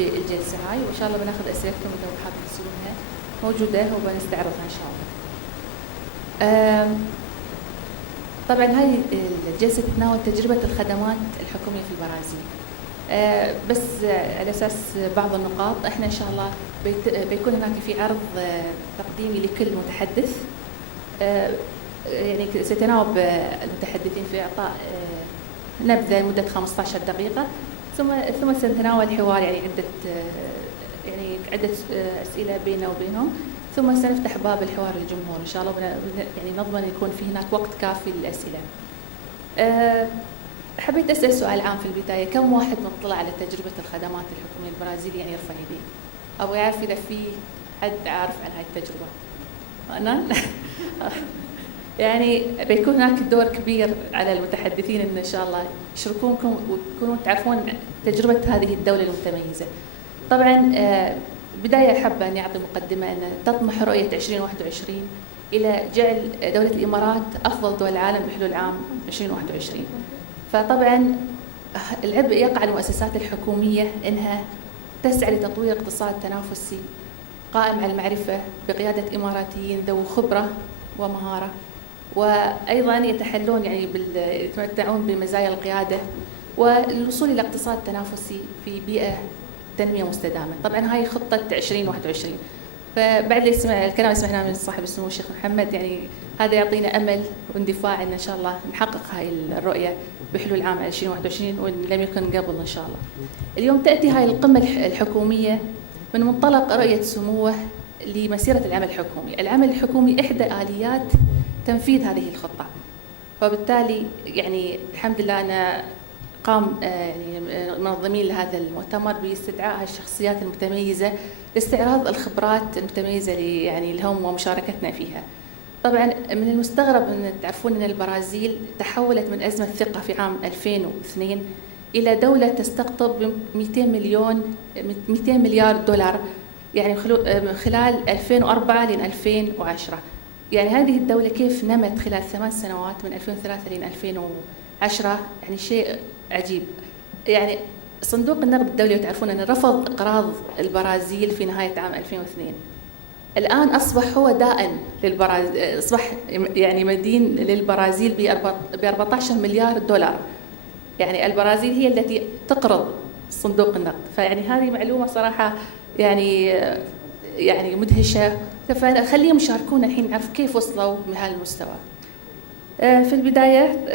في الجلسة هاي، وإن شاء الله بناخذ أسئلتكم إذا حابين تسألونها موجودة وبنستعرضها إن شاء الله. طبعا هاي الجلسة تتناول تجربة الخدمات الحكومية في البرازيل. بس على أساس بعض النقاط، إحنا إن شاء الله بيكون هناك في عرض تقديمي لكل متحدث، يعني سيتناوب المتحدثين في إعطاء نبذة لمدة 15 دقيقة، ثم سنتناول حوار يعني عدة أسئلة بيننا وبينهم، ثم سنفتح باب الحوار للجمهور إن شاء الله، يعني نضمن يكون في هناك وقت كافي للأسئلة. حبيت أسأل سؤال عام في البداية، كم واحد مطلع على تجربة الخدمات الحكومية البرازيلية؟ يعني يرفع يديه، أبغى يعرف إذا في حد عارف عن هاي التجربة. أنا يعني بيكون هناك دور كبير على المتحدثين إن شاء الله يشاركونكم وتكونوا تعرفون تجربة هذه الدولة المتميزة. طبعا بداية حابة أن أعطي مقدمة أن تطمح رؤية 2021 إلى جعل دولة الإمارات أفضل دول العالم بحلول عام 2021. فطبعا العبء يقع على المؤسسات الحكومية أنها تسعى لتطوير اقتصاد تنافسي قائم على المعرفة بقيادة إماراتيين ذو خبرة ومهارة، وأيضا يتحلون يعني يتمتعون بمزايا القيادة والوصول إلى اقتصاد تنافسي في بيئة تنمية مستدامة. طبعا هاي خطة 2021. فبعد الكلام اللي سمعناه من صاحب السمو الشيخ محمد، يعني هذا يعطينا أمل واندفاع إن شاء الله نحقق هاي الرؤية بحلول عام 2021 وإن لم يكن قبل إن شاء الله. اليوم تأتي هاي القمة الحكومية من منطلق رؤية سموه لمسيرة العمل الحكومي. العمل الحكومي إحدى آليات تنفيذ هذه الخطة، وبالتالي يعني الحمد لله أنا قام يعني منظمين لهذا المؤتمر باستدعاء الشخصيات المتميزة لاستعراض الخبرات المتميزة يعني لهم ومشاركتنا فيها. طبعا من المستغرب أن تعرفون أن البرازيل تحولت من أزمة ثقة في عام 2002 إلى دولة تستقطب 200 مليار دولار يعني خلال 2004 ل 2010. يعني هذه الدولة كيف نمت خلال 8 سنوات من 2003 ل 2010 يعني شيء عجيب. يعني صندوق النقد الدولي تعرفون أن رفض إقراض البرازيل في نهاية عام 2002. الآن أصبح هو دائن للبرازيل، أصبح يعني مدين للبرازيل ب 14 مليار دولار. يعني البرازيل هي التي تقرض صندوق النقد. فيعني هذه معلومة صراحة يعني مدهشة. فخليهم يشاركونا الحين نعرف كيف وصلوا من هذا المستوى. في البداية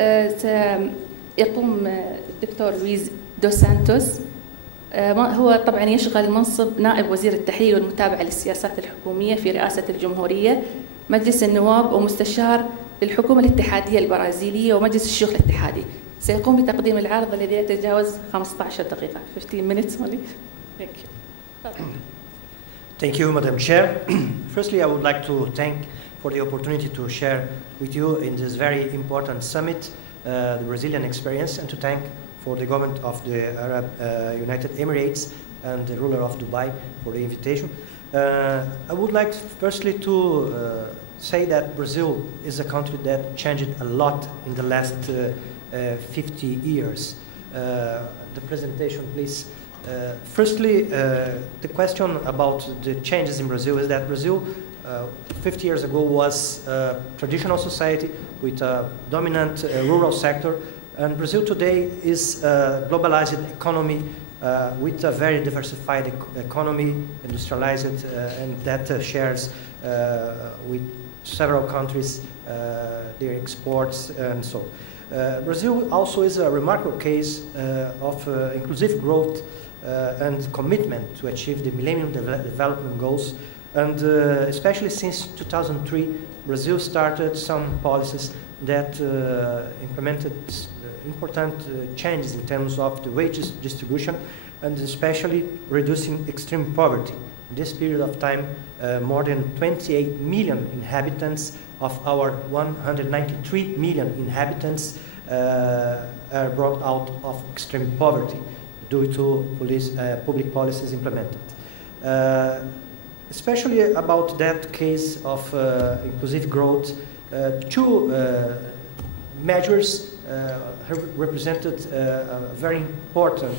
يقوم الدكتور لويز دو سانتوس، هو طبعا يشغل منصب نائب وزير التحليل والمتابعة للسياسات الحكومية في رئاسة الجمهورية، مجلس النواب، ومستشار للحكومة الاتحادية البرازيلية ومجلس الشيوخ الاتحادي. سيقوم بتقديم العرض الذي يتجاوز 15 دقيقة. 15 minutes only. Thank you. Thank you, Madam Chair. Firstly, I would like to thank for the opportunity to share with you in this very important summit the Brazilian experience, and to thank for the government of the Arab United Emirates and the ruler of Dubai for the invitation. I would like firstly to say that Brazil is a country that changed a lot in the last 50 years. The presentation, please. Firstly, the question about the changes in Brazil is that Brazil 50 years ago was a traditional society with a dominant rural sector, and Brazil today is a globalized economy with a very diversified economy, industrialized, and that shares with several countries their exports and so. Brazil also is a remarkable case of inclusive growth and commitment to achieve the Millennium Development Goals. And especially since 2003, Brazil started some policies that implemented important changes in terms of the wages distribution, and especially reducing extreme poverty. In this period of time, more than 28 million inhabitants of our 193 million inhabitants are brought out of extreme poverty due to public policies implemented. Especially about that case of inclusive growth, two measures represented a very important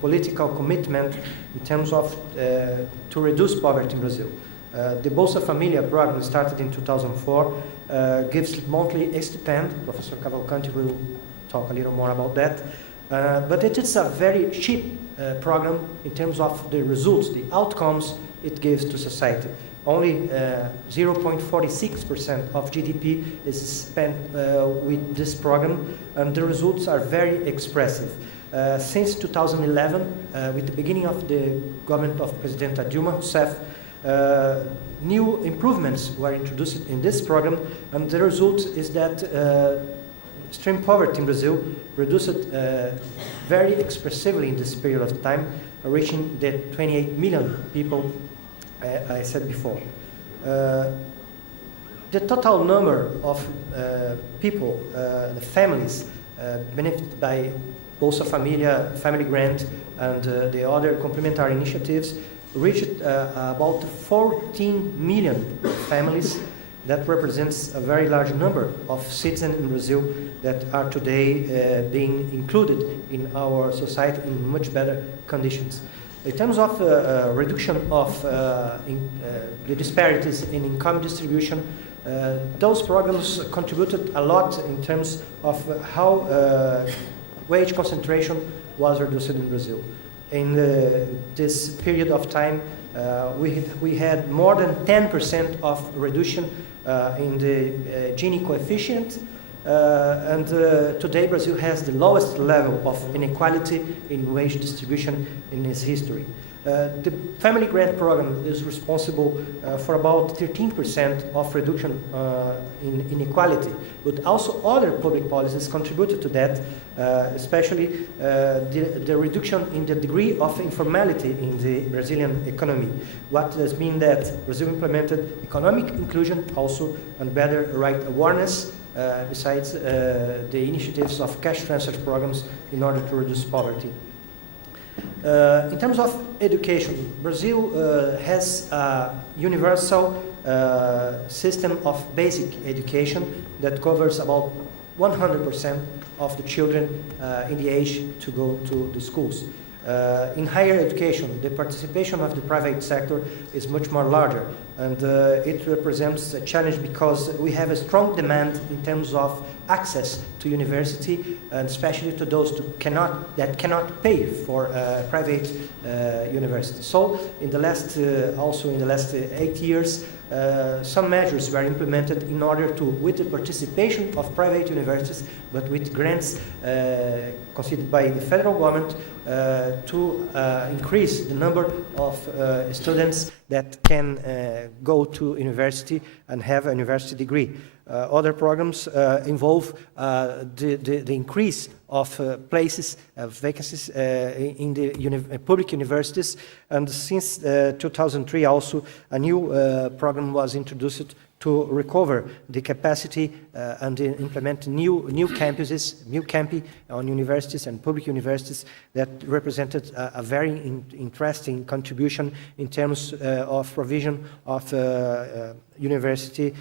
political commitment in terms of to reduce poverty in Brazil. The Bolsa Familia program started in 2004, gives monthly stipend. Professor Cavalcanti will talk a little more about that. But it is a very cheap program in terms of the results, the outcomes it gives to society. Only 0.46% of GDP is spent with this program, and the results are very expressive. Since 2011, with the beginning of the government of President Dilma Rousseff, new improvements were introduced in this program, and the result is that extreme poverty in Brazil reduced very expressively in this period of time, reaching the 28 million people I said before. The total number of people, the families benefited by Bolsa Familia, Family Grant, and the other complementary initiatives reached about 14 million families. That represents a very large number of citizens in Brazil that are today being included in our society in much better conditions. In terms of reduction of the disparities in income distribution, those programs contributed a lot in terms of how wage concentration was reduced in Brazil. In this period of time, we had more than 10% of reduction in the Gini coefficient, and today Brazil has the lowest level of inequality in wage distribution in its history. The Family Grant Program is responsible for about 13% of reduction in inequality, but also other public policies contributed to that, especially the reduction in the degree of informality in the Brazilian economy. What does mean that Brazil implemented economic inclusion also and better right awareness, besides the initiatives of cash transfer programs in order to reduce poverty. In terms of education, Brazil has a universal system of basic education that covers about 100% of the children in the age to go to the schools. In higher education, the participation of the private sector is much more larger, and it represents a challenge because we have a strong demand in terms of access to university, and especially to those that cannot pay for private university. So, in the last 8 years, some measures were implemented in order to, with the participation of private universities, but with grants considered by the federal government, to increase the number of students that can go to university and have a university degree. Other programs involve the increase of places, vacancies in the public universities, and since 2003 also a new program was introduced to recover the capacity and implement new campi on universities and public universities that represented a very interesting contribution in terms of provision of university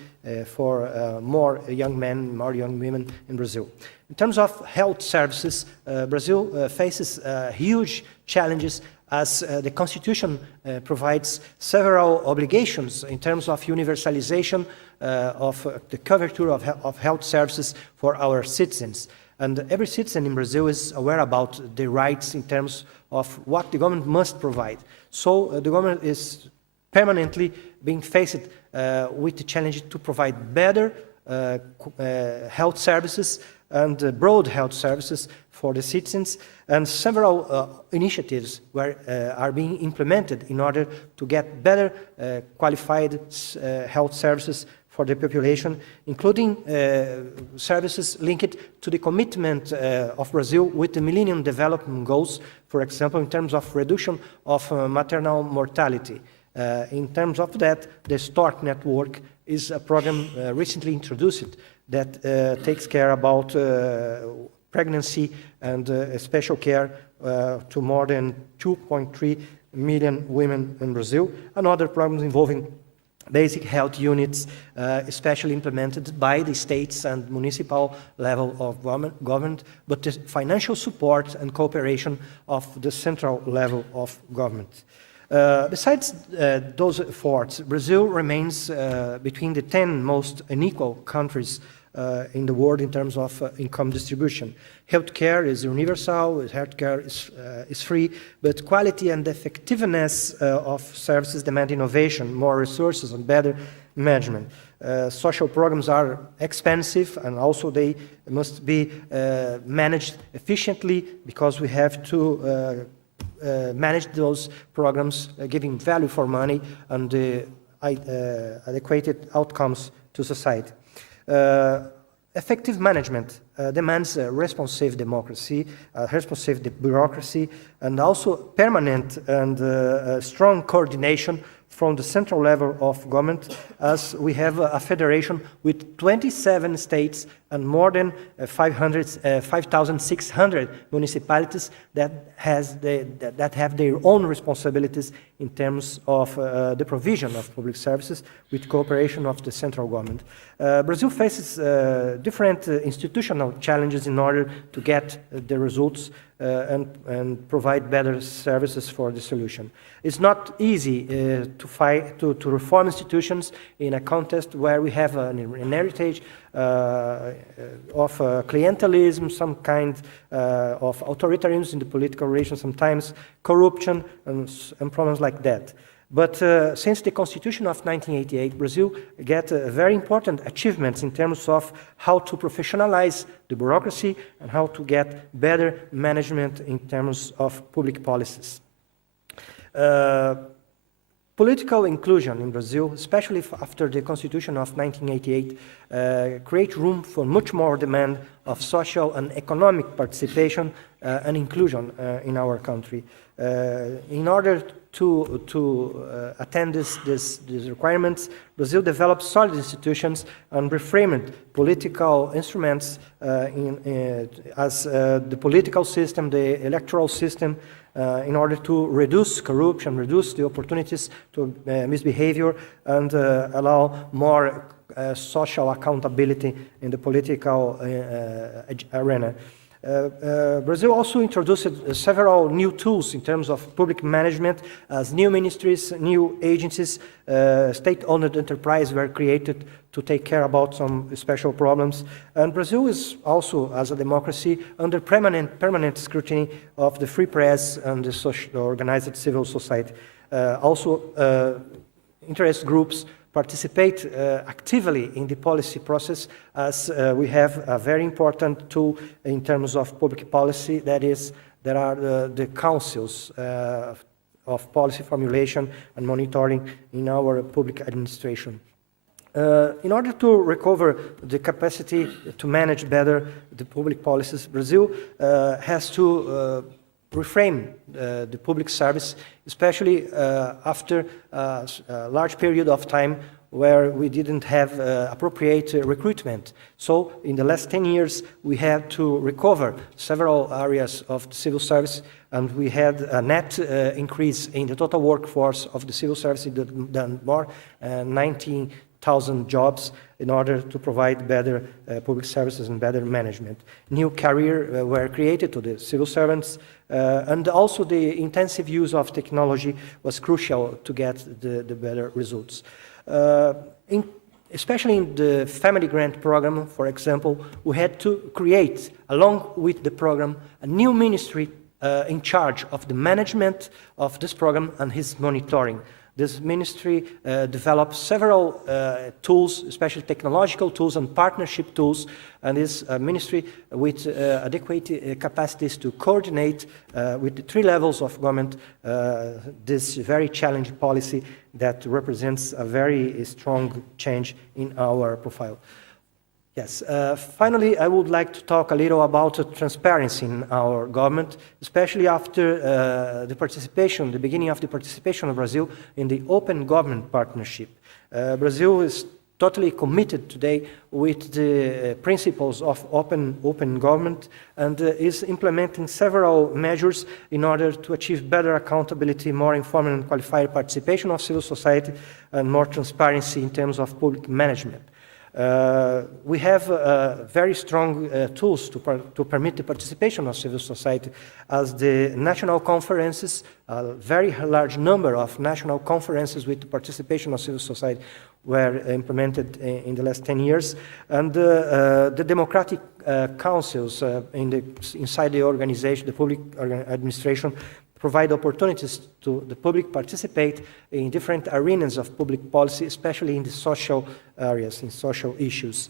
for more young men, more young women in Brazil. In terms of health services, Brazil faces huge challenges as the Constitution provides several obligations in terms of universalization of the coverture of health services for our citizens. And every citizen in Brazil is aware about the rights in terms of what the government must provide. So the government is permanently being faced with the challenge to provide better health services and broad health services for the citizens, and several initiatives are being implemented in order to get better qualified health services for the population, including services linked to the commitment of Brazil with the Millennium Development Goals, for example, in terms of reduction of maternal mortality. In terms of that, the START network is a program recently introduced that takes care about pregnancy and special care to more than 2.3 million women in Brazil, and other programs involving basic health units, especially implemented by the states and municipal level of government, but the financial support and cooperation of the central level of government. Besides those efforts, Brazil remains between the 10 most unequal countries in the world in terms of income distribution. Healthcare is universal, healthcare is free, but quality and effectiveness of services demand innovation, more resources, and better management. Social programs are expensive, and also they must be managed efficiently, because we have to manage those programs, giving value for money and adequate outcomes to society. Effective management demands responsive democracy, responsive bureaucracy, and also permanent and strong coordination from the central level of government, as we have a federation with 27 states and more than 5,600 municipalities that have their own responsibilities in terms of the provision of public services with cooperation of the central government. Brazil faces different institutional challenges in order to get the results and provide better services for the solution. It's not easy to reform institutions in a context where we have an heritage of clientelism, some kind of authoritarianism in the political relations, sometimes corruption and problems like that. But since the Constitution of 1988, Brazil get very important achievements in terms of how to professionalize the bureaucracy and how to get better management in terms of public policies. Political inclusion in Brazil, especially after the Constitution of 1988, create room for much more demand of social and economic participation and inclusion in our country. In order to attend these requirements, Brazil developed solid institutions and reframed political instruments as the political system, the electoral system, in order to reduce corruption, reduce the opportunities to misbehavior, and allow more social accountability in the political arena. Brazil also introduced several new tools in terms of public management, as new ministries, new agencies, state-owned enterprises were created to take care about some special problems. And Brazil is also, as a democracy, under permanent scrutiny of the free press and the organized civil society. Also, interest groups participate actively in the policy process, as we have a very important tool in terms of public policy, there are the councils of policy formulation and monitoring in our public administration. In order to recover the capacity to manage better the public policies, Brazil has to reframe the public service, especially after a large period of time where we didn't have appropriate recruitment. So in the last 10 years, we had to recover several areas of the civil service, and we had a net increase in the total workforce of the civil service than more 19,000 jobs in order to provide better public services and better management. New careers were created to the civil servants, and also the intensive use of technology was crucial to get the better results. Especially in the family grant program, for example, we had to create, along with the program, a new ministry in charge of the management of this program and his monitoring. This ministry developed several tools, especially technological tools and partnership tools, and is a ministry with adequate capacities to coordinate with the three levels of government this very challenging policy that represents a very strong change in our profile. Yes. Finally, I would like to talk a little about transparency in our government, especially after the beginning of the participation of Brazil in the Open Government Partnership. Brazil is totally committed today with the principles of open government and is implementing several measures in order to achieve better accountability, more informed and qualified participation of civil society, and more transparency in terms of public management. We have very strong tools to permit the participation of civil society, as the national conferences, a very large number of national conferences with the participation of civil society were implemented in the last 10 years, and the democratic councils inside the organization, the public administration, provide opportunities to the public participate in different arenas of public policy, especially in the social areas, in social issues.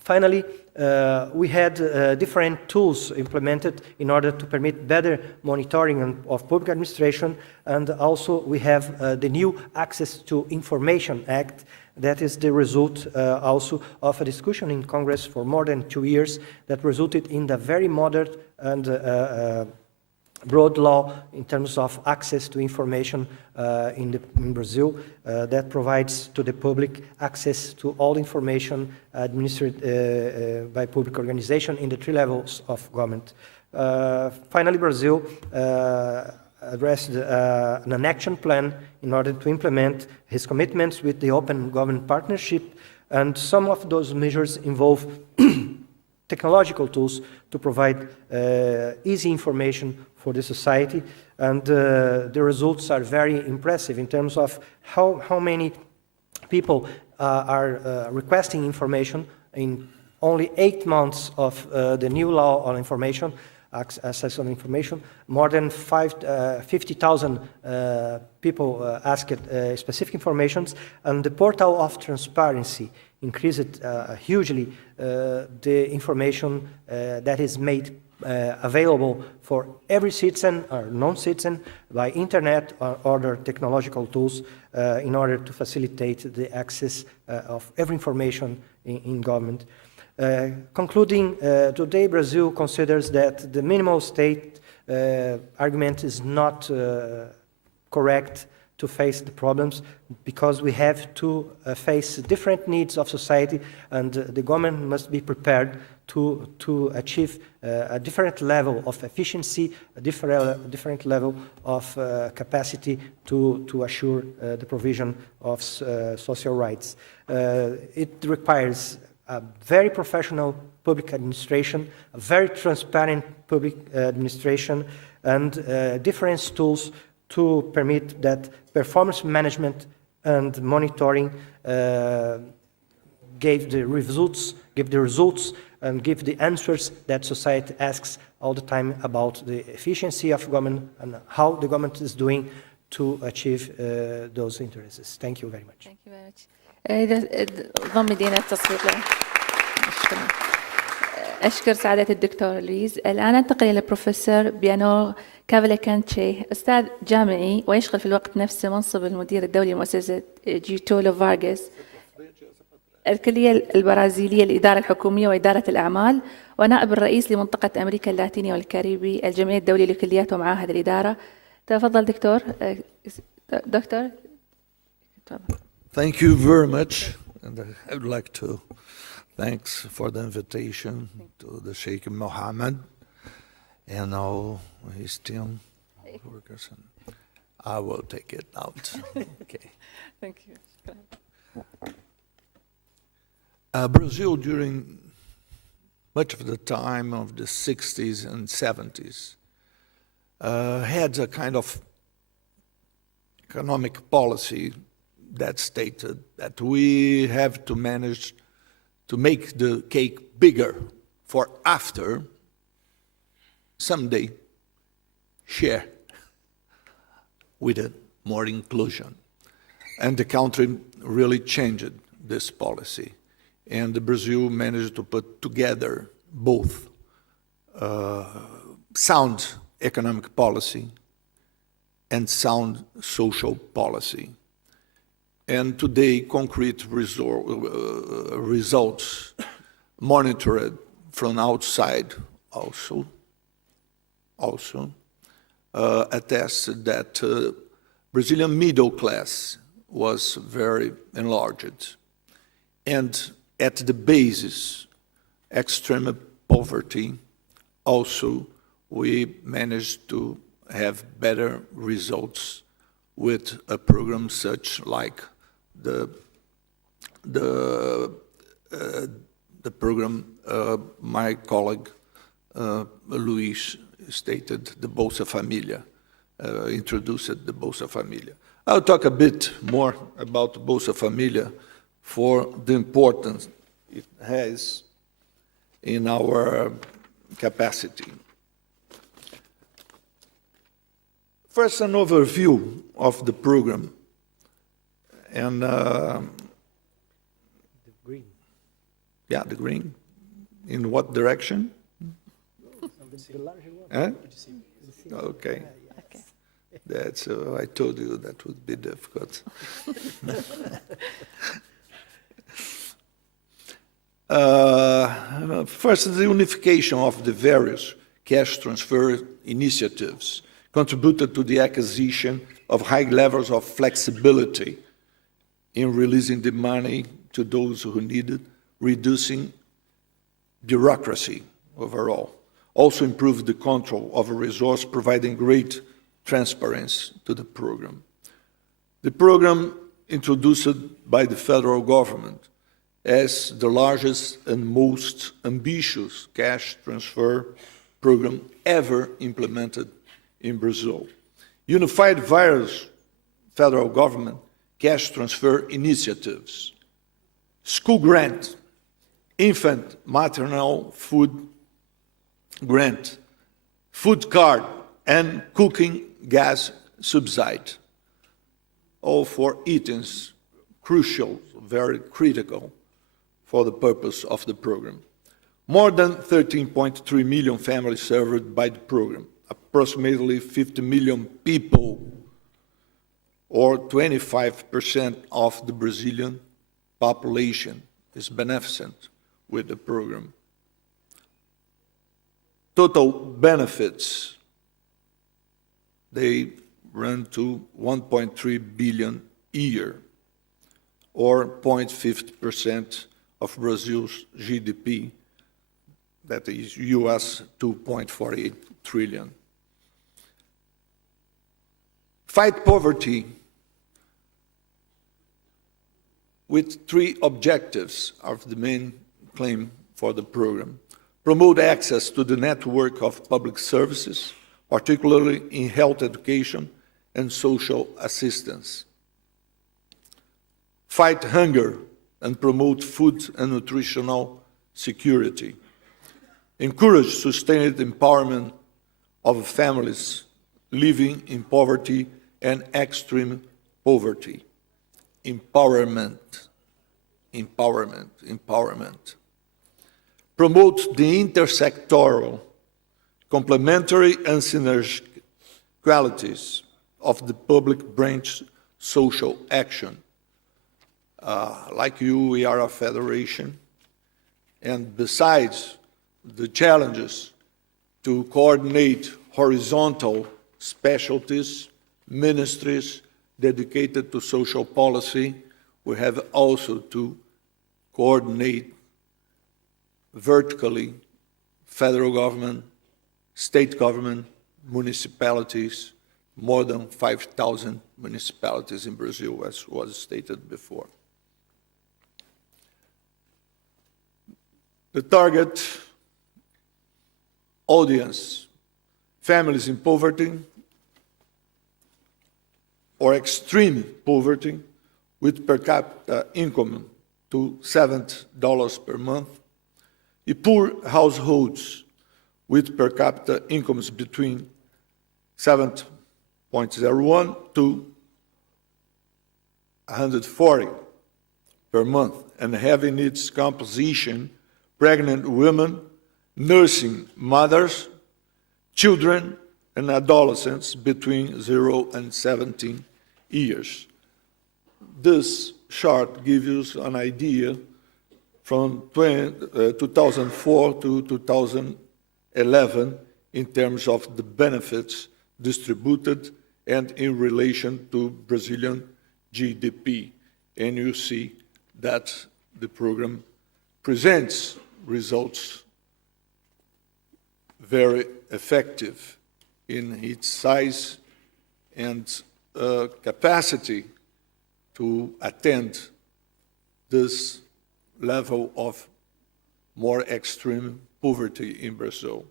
Finally, we had different tools implemented in order to permit better monitoring of public administration, and also we have the new Access to Information Act that is the result also of a discussion in Congress for more than 2 years that resulted in the very modern and broad law in terms of access to information in Brazil that provides to the public access to all information administered by public organization in the 3 levels of government. Finally, Brazil addressed an action plan in order to implement his commitments with the Open Government Partnership, and some of those measures involve technological tools to provide easy information for the society, and the results are very impressive in terms of how many people are requesting information. In only 8 months of the new law on information, access on information, more than 50,000 people asked specific informations, and the portal of transparency increased hugely the information that is made available for every citizen or non-citizen by internet or other technological tools in order to facilitate the access of every information in government. Concluding, today Brazil considers that the minimal state argument is not correct to face the problems, because we have to face different needs of society, and the government must be prepared to achieve a different level of efficiency, a different level of capacity to assure the provision of social rights. It requires a very professional public administration, a very transparent public administration, and different tools to permit that performance management and monitoring give the results and give the answers that society asks all the time about the efficiency of government and how the government is doing to achieve those interests. Thank you very much. Thank you very much. إذا ضم يدينا التصويت له. أشكر سعادة الدكتور لويز. الآن أنتقل إلى البروفيسور بيانو كافاليكانتشي، أستاذ جامعي ويشغل في الوقت نفسه منصب المدير الدولي لمؤسسة جوتوليو فاركاس، الكلية البرازيلية للإدارة الحكومية وإدارة الأعمال، ونائب الرئيس لمنطقة أمريكا اللاتينية والكاريبي، الجمعية الدولية لكليات ومعاهد الإدارة. تفضل دكتور. دكتور تفضل. Thank you very much, and I would like to thanks for the invitation to the Sheikh Mohammed and all his team workers. I will take it out. Okay. Thank you. Brazil, during much of the time of the 60s and 70s, had a kind of economic policy that stated that we have to manage to make the cake bigger for after someday share with it more inclusion. And the country really changed this policy. And Brazil managed to put together both sound economic policy and sound social policy. And today, concrete results monitored from outside also attest that Brazilian middle class was very enlarged. And at the basis, extreme poverty, also we managed to have better results with a program such like the program my colleague Luis stated, the Bolsa Familia, introduced the Bolsa Familia. I'll talk a bit more about Bolsa Familia for the importance it has in our capacity. First, an overview of the program. And The green. yeah, the green. In what direction? The larger one. Huh? Okay. That's, I told you that would be difficult. First, the unification of the various cash transfer initiatives contributed to the acquisition of high levels of flexibility in releasing the money to those who need it, reducing bureaucracy overall. Also improved the control of a resource, providing great transparency to the program. The program, introduced by the federal government as the largest and most ambitious cash transfer program ever implemented in Brazil, unified various federal government cash transfer initiatives, school grant, infant maternal food grant, food card, and cooking gas subsidy, all for items crucial, very critical for the purpose of the program. More than 13.3 million families served by the program, approximately 50 million people, or 25% of the Brazilian population is beneficent with the program. Total benefits, they run to 1.3 billion a year, or 0.50% of Brazil's GDP, that is US 2.48 trillion. Fight poverty with three objectives of the main claim for the program. Promote access to the network of public services, particularly in health education and social assistance. Fight hunger and promote food and nutritional security. Encourage sustained empowerment of families living in poverty and extreme poverty. Empowerment, empowerment, empowerment. Promote the intersectoral, complementary and synergistic qualities of the public branch social action. Like you, we are a federation, and besides the challenges to coordinate horizontal specialties, ministries dedicated to social policy, we have also to coordinate vertically federal government, state government, municipalities, more than 5,000 municipalities in Brazil, as was stated before. The target audience, families in poverty or extreme poverty with per capita income to $7 per month, poor households with per capita incomes between 7.01 to 140 per month, and heavy needs composition, pregnant women, nursing mothers, children, and adolescents between 0 and 17 years. This chart gives you an idea from 2004 to 2011 in terms of the benefits distributed and in relation to Brazilian GDP. And you see that the program presents results very effective in its size and capacity to attend this level of more extreme poverty in Brazil.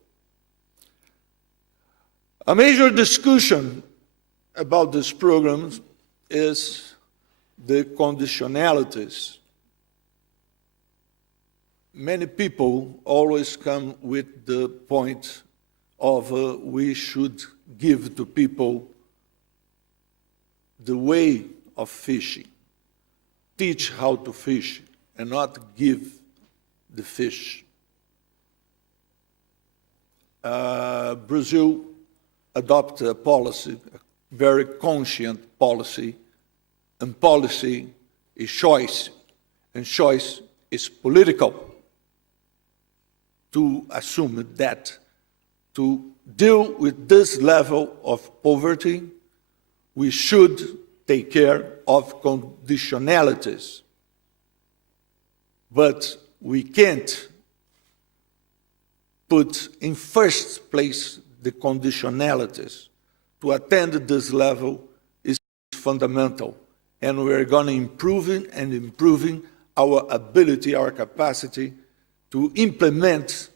A major discussion about this program is the conditionalities. Many people always come with the point of we should give to people the way of fishing, teach how to fish, and not give the fish. Brazil adopted a policy, a very conscient policy, and policy is choice, and choice is political. To assume that to deal with this level of poverty, we should take care of conditionalities. But we can't put in first place the conditionalities. To attain this level is fundamental, and we're going to improving our ability, our capacity to implement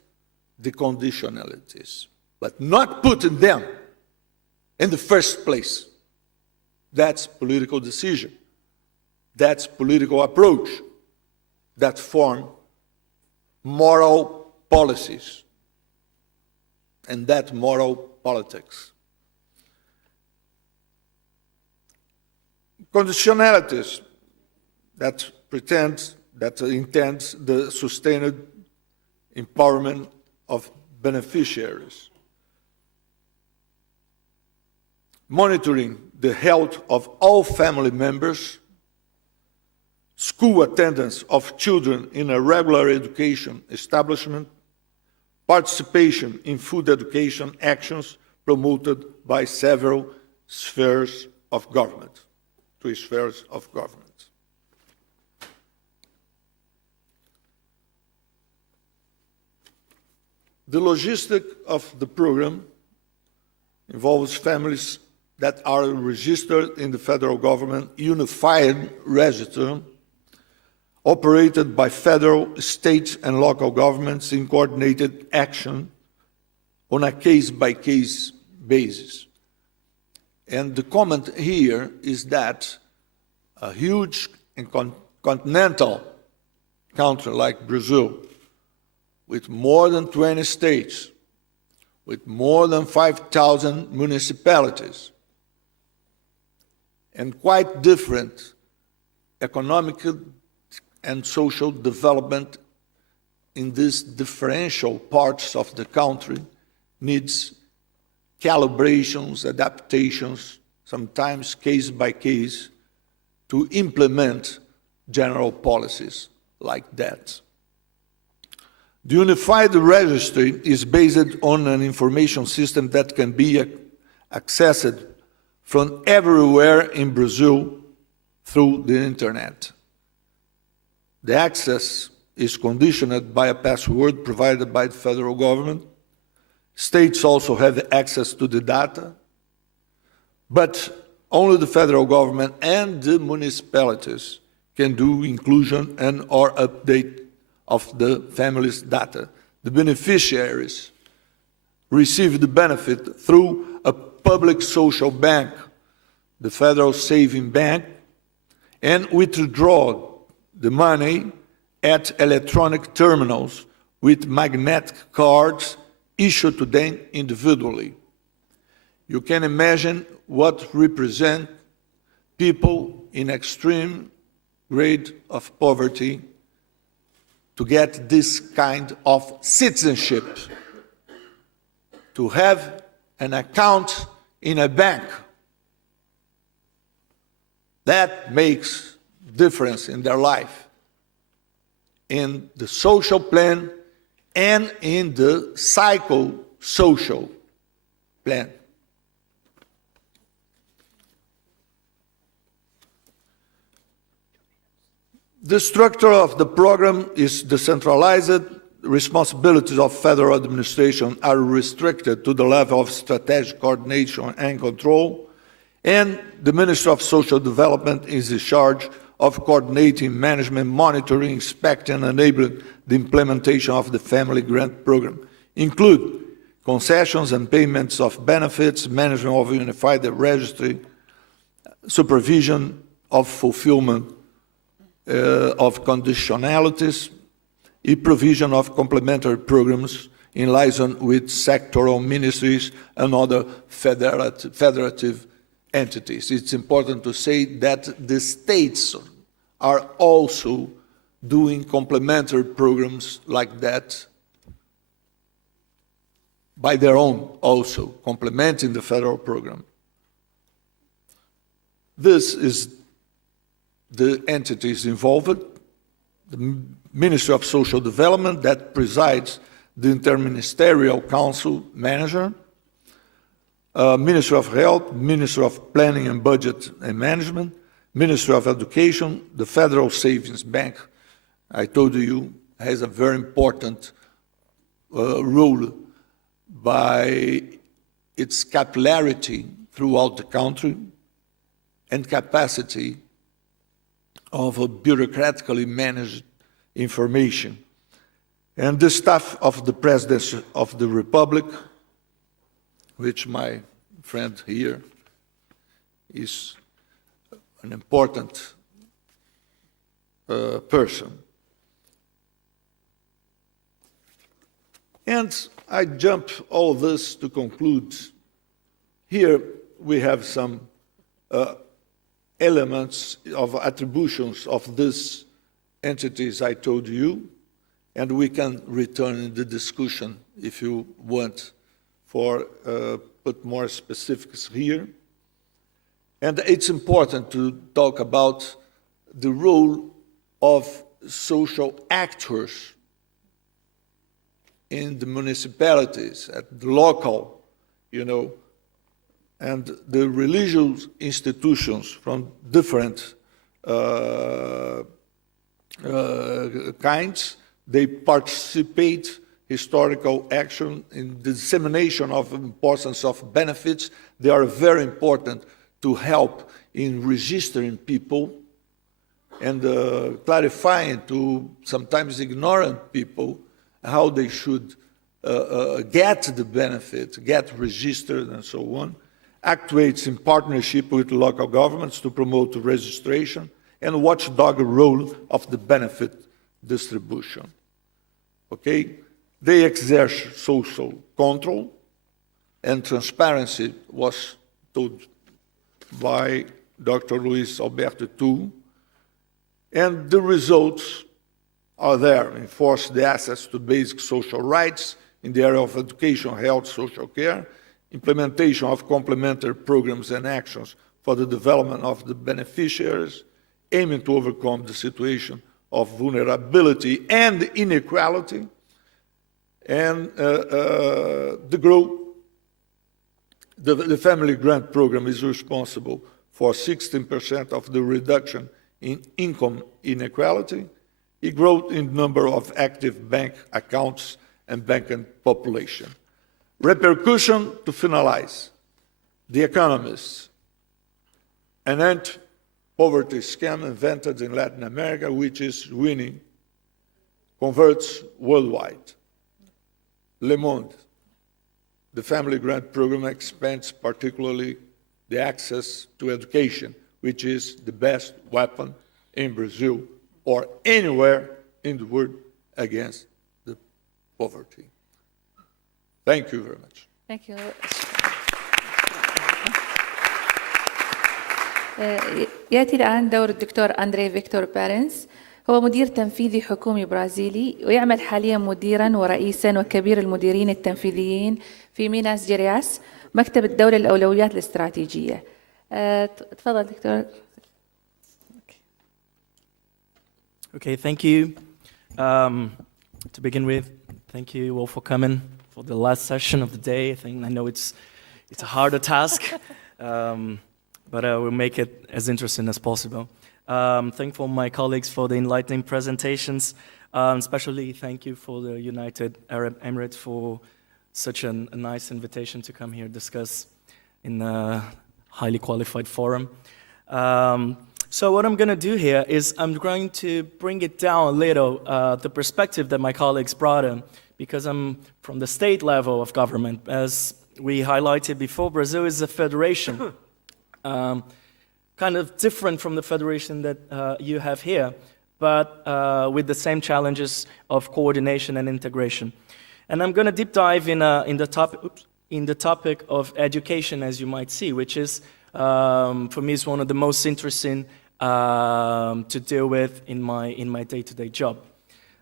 the conditionalities, but not putting them in the first place. That's political decision. That's political approach that form moral policies, and that moral politics. Conditionalities that intends the sustained empowerment of beneficiaries. Monitoring the health of all family members, school attendance of children in a regular education establishment, participation in food education actions promoted by several spheres of government, 3 spheres of government. The logistic of the program involves families that are registered in the federal government unified register, operated by federal, state, and local governments in coordinated action on a case-by-case basis. And the comment here is that a huge and continental country like Brazil, with more than 20 states, with more than 5,000 municipalities, and quite different economic and social development in these differential parts of the country, needs calibrations, adaptations, sometimes case by case, to implement general policies like that. The unified registry is based on an information system that can be accessed from everywhere in Brazil through the internet. The access is conditioned by a password provided by the federal government. States also have access to the data, but only the federal government and the municipalities can do inclusion and or update of the family's data. The beneficiaries receive the benefit through a public social bank, the Federal Saving Bank, and withdraw the money at electronic terminals with magnetic cards issued to them individually. You can imagine what represent people in extreme grade of poverty to get this kind of citizenship, to have an account in a bank. That makes difference in their life, in the social plan and in the psychosocial plan. The structure of the program is decentralized. Responsibilities of federal administration are restricted to the level of strategic coordination and control, and the Ministry of Social Development is in charge of coordinating, management, monitoring, inspecting, and enabling the implementation of the family grant program, include concessions and payments of benefits, management of unified registry, supervision of fulfillment of conditionalities, provision of complementary programs in liaison with sectoral ministries and other federative entities. It's important to say that the states are also doing complementary programs like that by their own, also complementing the federal program. This is the entities involved, the Ministry of Social Development that presides the Interministerial Council Manager, Ministry of Health, Ministry of Planning and Budget and Management, Ministry of Education, the Federal Savings Bank, I told you, has a very important role by its capillarity throughout the country and capacity of a bureaucratically managed information. And the staff of the Presidency of the Republic, which my friend here is an important person. And I jump all this to conclude. Here we have some elements of attributions of these entities I told you, and we can return in the discussion if you want for put more specifics here. And it's important to talk about the role of social actors in the municipalities, at the local, and the religious institutions from different kinds. They participate historical action in the dissemination of importance of benefits. They are very important to help in registering people and clarifying to sometimes ignorant people how they should get the benefit, get registered and so on. Actuates in partnership with local governments to promote registration and watchdog role of the benefit distribution. Okay? They exert social control, and transparency was told by Dr. Luis Alberto too, and the results are there. Enforce the access to basic social rights in the area of education, health, social care, implementation of complementary programs and actions for the development of the beneficiaries, aiming to overcome the situation of vulnerability and inequality, and the growth. The family grant program is responsible for 16% of the reduction in income inequality, a growth in number of active bank accounts and banking population. Repercussion, to finalize, The Economist, an anti-poverty scam invented in Latin America, which is winning, converts worldwide. Le Monde, the family grant program expands particularly the access to education, which is the best weapon in Brazil or anywhere in the world against the poverty. Thank you very much. Thank you. يأتي الآن دور الدكتور أندري فيكتور بارنس. هو مدير تنفيذي حكومي برازيلي ويعمل حاليا مديرا ورئيسا وكبير المديرين التنفيذيين في ميناس جيرياس مكتب الدولة للأولويات الاستراتيجية. تفضل دكتور. Okay, thank you. To begin with, thank you all for coming for the last session of the day. I know it's a harder task, but we'll make it as interesting as possible. Thankful my colleagues for the enlightening presentations. Especially thank you for the United Arab Emirates for such a nice invitation to come here discuss in a highly qualified forum. So what I'm going to do here is I'm going to bring it down a little, the perspective that my colleagues brought in, because I'm from the state level of government. As we highlighted before, Brazil is a federation, kind of different from the federation that you have here, but with the same challenges of coordination and integration. And I'm going to deep dive in the topic of education, as you might see, which is, for me, is one of the most interesting to deal with in my day-to-day job.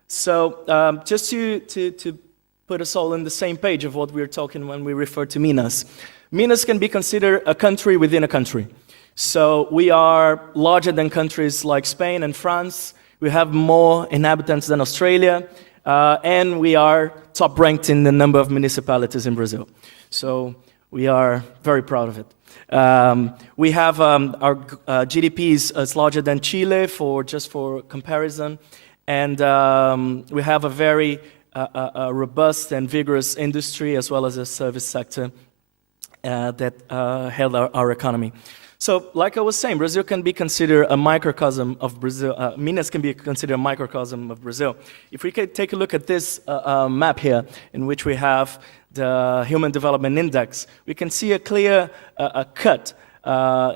So just to put us all on the same page of what we're talking when we refer to Minas. Minas can be considered a country within a country. So we are larger than countries like Spain and France. We have more inhabitants than Australia, and we are top ranked in the number of municipalities in Brazil. So we are very proud of it. We have our GDP is larger than Chile, just for comparison, and we have a very robust and vigorous industry as well as a service sector that held our economy. So, like I was saying, Brazil can be considered a microcosm of Brazil. Minas can be considered a microcosm of Brazil. If we could take a look at this map here, in which we have the Human Development Index, we can see a clear cut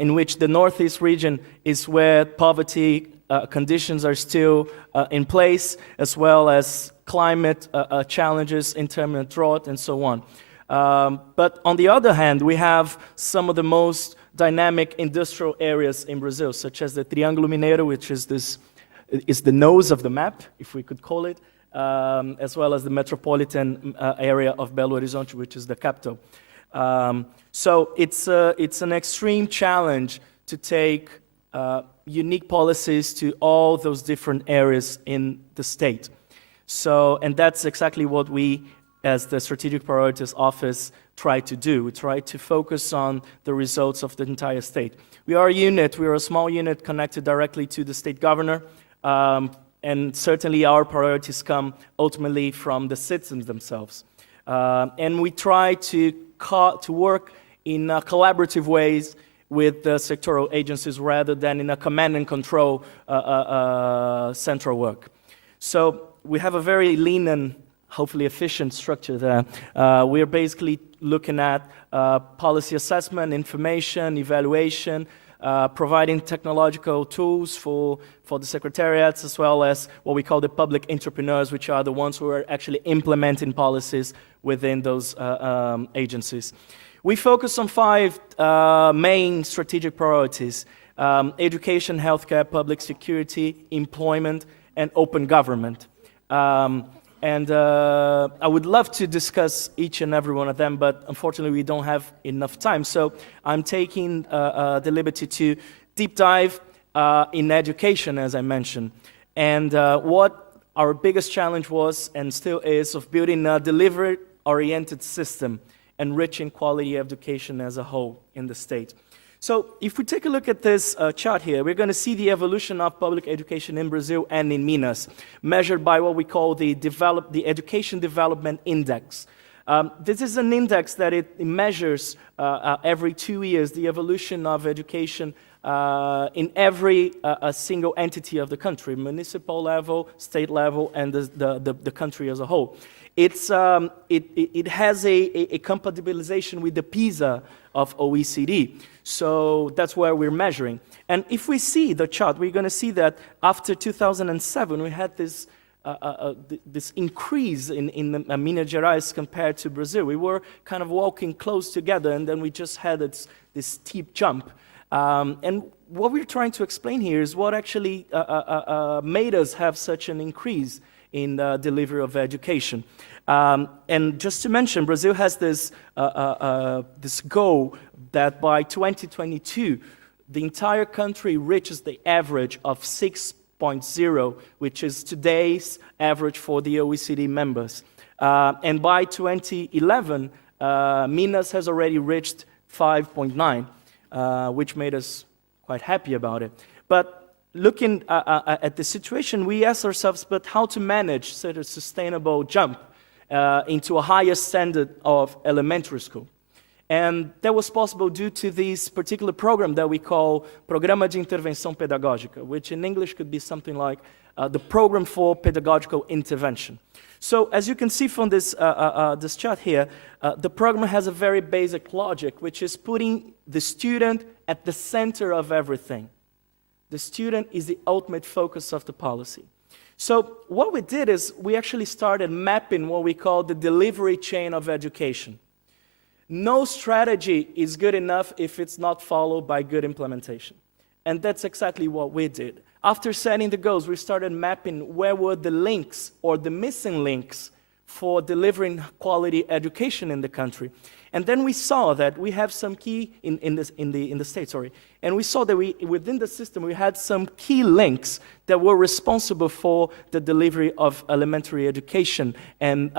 in which the Northeast region is where poverty conditions are still in place, as well as climate challenges in terms of drought and so on. But on the other hand, we have some of the most dynamic industrial areas in Brazil, such as the Triângulo Mineiro, which is the nose of the map, if we could call it, as well as the metropolitan area of Belo Horizonte, which is the capital. So it's an extreme challenge to take unique policies to all those different areas in the state. So, and that's exactly what we, as the Strategic Priorities Office, try to do. We try to focus on the results of the entire state. We are a unit, we are a small unit connected directly to the state governor, and certainly our priorities come ultimately from the citizens themselves. And we try to work in collaborative ways with the sectoral agencies rather than in a command and control central work. So we have a very lean and hopefully efficient structure there. We are basically looking at policy assessment, information, evaluation, providing technological tools for the secretariats, as well as what we call the public entrepreneurs, which are the ones who are actually implementing policies within those agencies. We focus on 5 main strategic priorities: education, healthcare, public security, employment, and open government. And I would love to discuss each and every one of them, but unfortunately we don't have enough time. So I'm taking the liberty to deep dive in education, as I mentioned. And what our biggest challenge was, and still is, of building a delivery-oriented system, enriching quality education as a whole in the state. So if we take a look at this chart here, we're going to see the evolution of public education in Brazil and in Minas, measured by what we call the Education Development Index. This is an index that it measures every 2 years the evolution of education in every single entity of the country, municipal level, state level, and the country as a whole. It has a compatibilization with the PISA of OECD. So that's where we're measuring. And if we see the chart, we're going to see that after 2007, we had this increase in Minas Gerais compared to Brazil. We were kind of walking close together, and then we just had this steep jump. And what we're trying to explain here is what actually made us have such an increase in the delivery of education. And just to mention, Brazil has this goal that by 2022, the entire country reaches the average of 6.0, which is today's average for the OECD members. And by 2011, Minas has already reached 5.9, which made us quite happy about it. But looking at the situation, we asked ourselves, but how to manage such a sustainable jump into a higher standard of elementary school? And that was possible due to this particular program that we call Programa de Intervenção Pedagógica, which in English could be something like the Program for Pedagogical Intervention. So as you can see from this, this chart here, the program has a very basic logic, which is putting the student at the center of everything. The student is the ultimate focus of the policy. So what we did is we actually started mapping what we call the delivery chain of education. No strategy is good enough if it's not followed by good implementation. And that's exactly what we did. After setting the goals, we started mapping where were the links or the missing links for delivering quality education in the country. And then we saw that we have some key in the state, and we saw that within the system we had some key links that were responsible for the delivery of elementary education and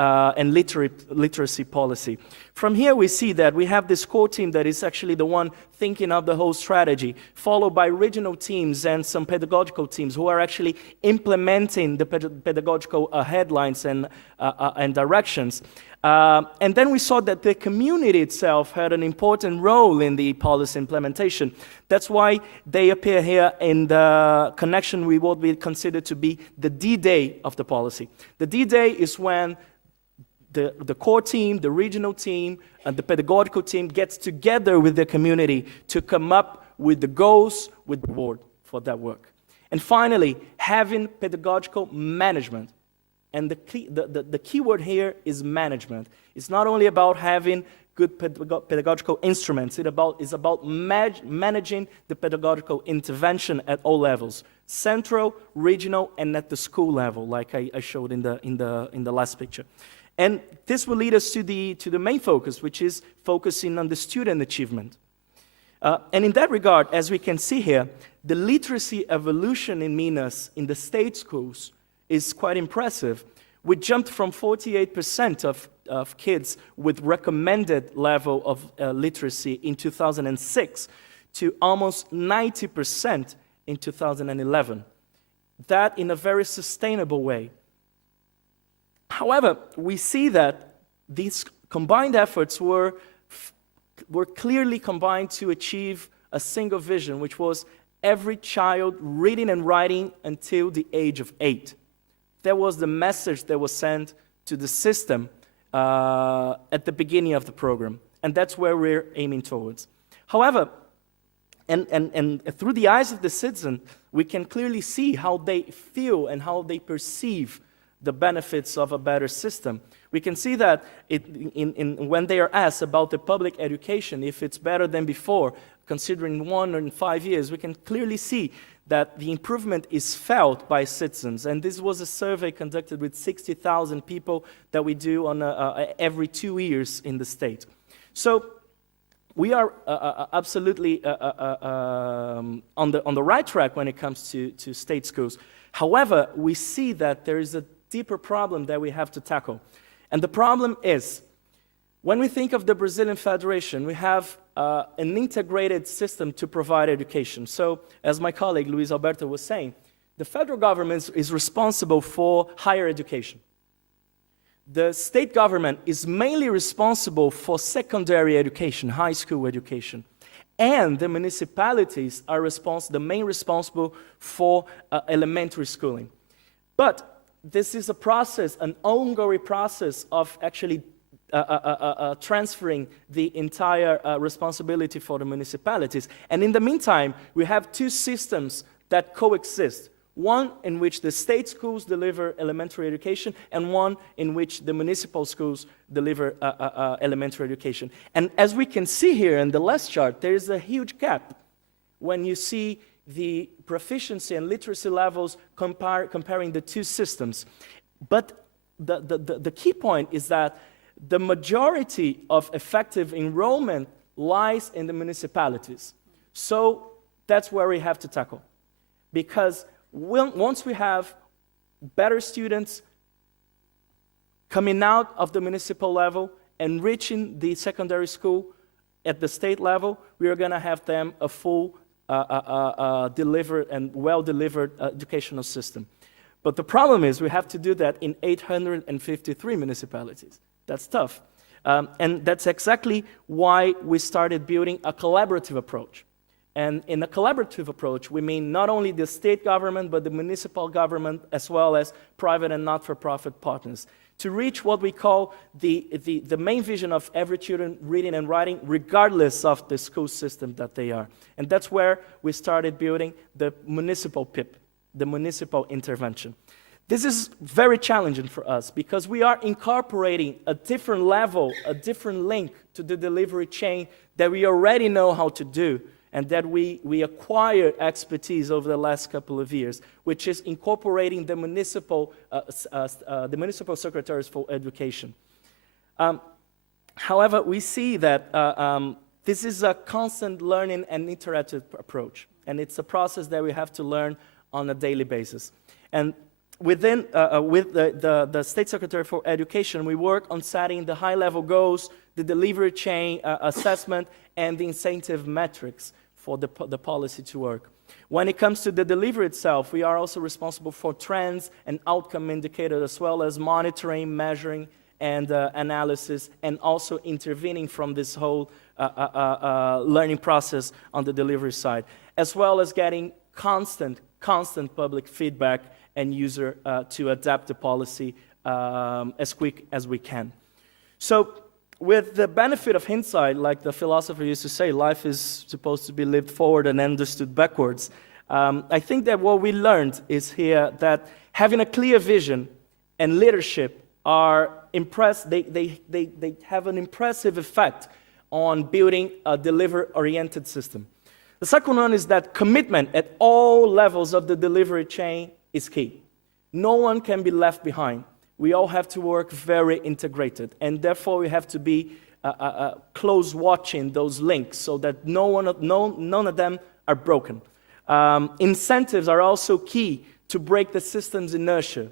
literacy policy. From here we see that we have this core team that is actually the one thinking of the whole strategy, followed by regional teams and some pedagogical teams who are actually implementing the pedagogical headlines and directions. And then we saw that the community itself had an important role in the policy implementation. That's why they appear here in the connection with what we consider to be the D-Day of the policy. The D-Day is when the core team, the regional team, and the pedagogical team gets together with the community to come up with the goals, with the reward for that work. And finally, having pedagogical management. And the key word here is management. It's not only about having good pedagogical instruments, it's about managing the pedagogical intervention at all levels, central, regional, and at the school level, like I showed in the last picture. And this will lead us to the main focus, which is focusing on the student achievement. And in that regard, as we can see here, the literacy evolution in Minas in the state schools is quite impressive. We jumped from 48% of kids with recommended level of literacy in 2006 to almost 90% in 2011. That in a very sustainable way. However, we see that these combined efforts were clearly combined to achieve a single vision, which was every child reading and writing until the age of 8. That was the message that was sent to the system at the beginning of the program. And that's where we're aiming towards. However, and through the eyes of the citizen, we can clearly see how they feel and how they perceive the benefits of a better system. We can see that when they are asked about the public education, if it's better than before, considering 1 and 5 years, we can clearly see that the improvement is felt by citizens. And this was a survey conducted with 60,000 people that we do on every 2 years in the state. So we are absolutely on the right track when it comes to state schools. However, we see that there is a deeper problem that we have to tackle. And the problem is, when we think of the Brazilian Federation, we have an integrated system to provide education. So, as my colleague Luis Alberto was saying, the federal government is responsible for higher education. The state government is mainly responsible for secondary education, high school education. And the municipalities are the main responsible for elementary schooling. But this is a process, an ongoing process of actually transferring the entire responsibility for the municipalities. And in the meantime, we have two systems that coexist. One in which the state schools deliver elementary education, and one in which the municipal schools deliver elementary education. And as we can see here in the last chart, there is a huge gap when you see the proficiency and literacy levels comparing the two systems. But the key point is that the majority of effective enrollment lies in the municipalities. So that's where we have to tackle. Because once we have better students coming out of the municipal level and reaching the secondary school at the state level, we are going to have them a full delivered and well-delivered educational system. But the problem is we have to do that in 853 municipalities. That's tough. And that's exactly why we started building a collaborative approach. And in a collaborative approach, we mean not only the state government, but the municipal government, as well as private and not-for-profit partners, to reach what we call the main vision of every children reading and writing, regardless of the school system that they are. And that's where we started building the municipal PIP, the municipal intervention. This is very challenging for us because we are incorporating a different level, a different link to the delivery chain that we already know how to do and that we acquired expertise over the last couple of years, which is incorporating the municipal secretaries for education. However, we see that this is a constant learning and interactive approach, and it's a process that we have to learn on a daily basis. And with the State Secretary for Education, we work on setting the high-level goals, the delivery chain assessment, and the incentive metrics for the policy to work. When it comes to the delivery itself, we are also responsible for trends and outcome indicators, as well as monitoring, measuring, and analysis, and also intervening from this whole learning process on the delivery side, as well as getting constant public feedback and user to adapt the policy as quick as we can. So with the benefit of hindsight, like the philosopher used to say, life is supposed to be lived forward and understood backwards. I think that what we learned is here that having a clear vision and leadership are they have an impressive effect on building a deliver-oriented system. The second one is that commitment at all levels of the delivery chain is key. No one can be left behind. We all have to work very integrated, and therefore we have to be close watching those links so that none of them are broken. Incentives are also key to break the system's inertia.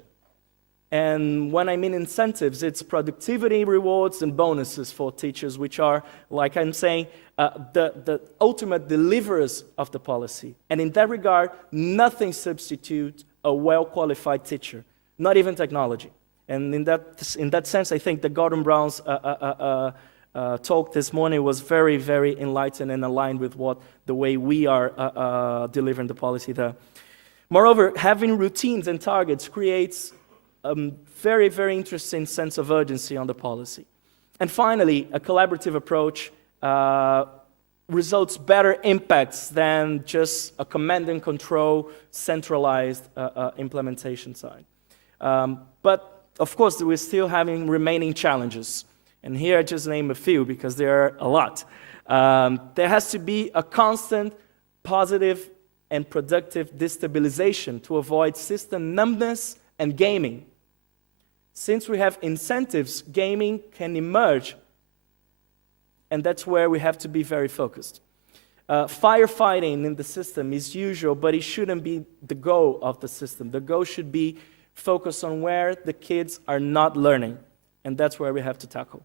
And when I mean incentives, it's productivity rewards and bonuses for teachers, which are, like I'm saying, the ultimate deliverers of the policy. And in that regard, nothing substitutes a well-qualified teacher, not even technology. And in that sense, I think that Gordon Brown's talk this morning was very, very enlightened and aligned with the way we are delivering the policy there. Moreover, having routines and targets creates a very, very interesting sense of urgency on the policy. And finally, a collaborative approach results better impacts than just a command and control centralized implementation side. But of course, we're still having remaining challenges. And here I just name a few because there are a lot. There has to be a constant positive and productive destabilization to avoid system numbness and gaming. Since we have incentives, gaming can emerge, and that's where we have to be very focused. Firefighting in the system is usual, but it shouldn't be the goal of the system. The goal should be focused on where the kids are not learning, and that's where we have to tackle.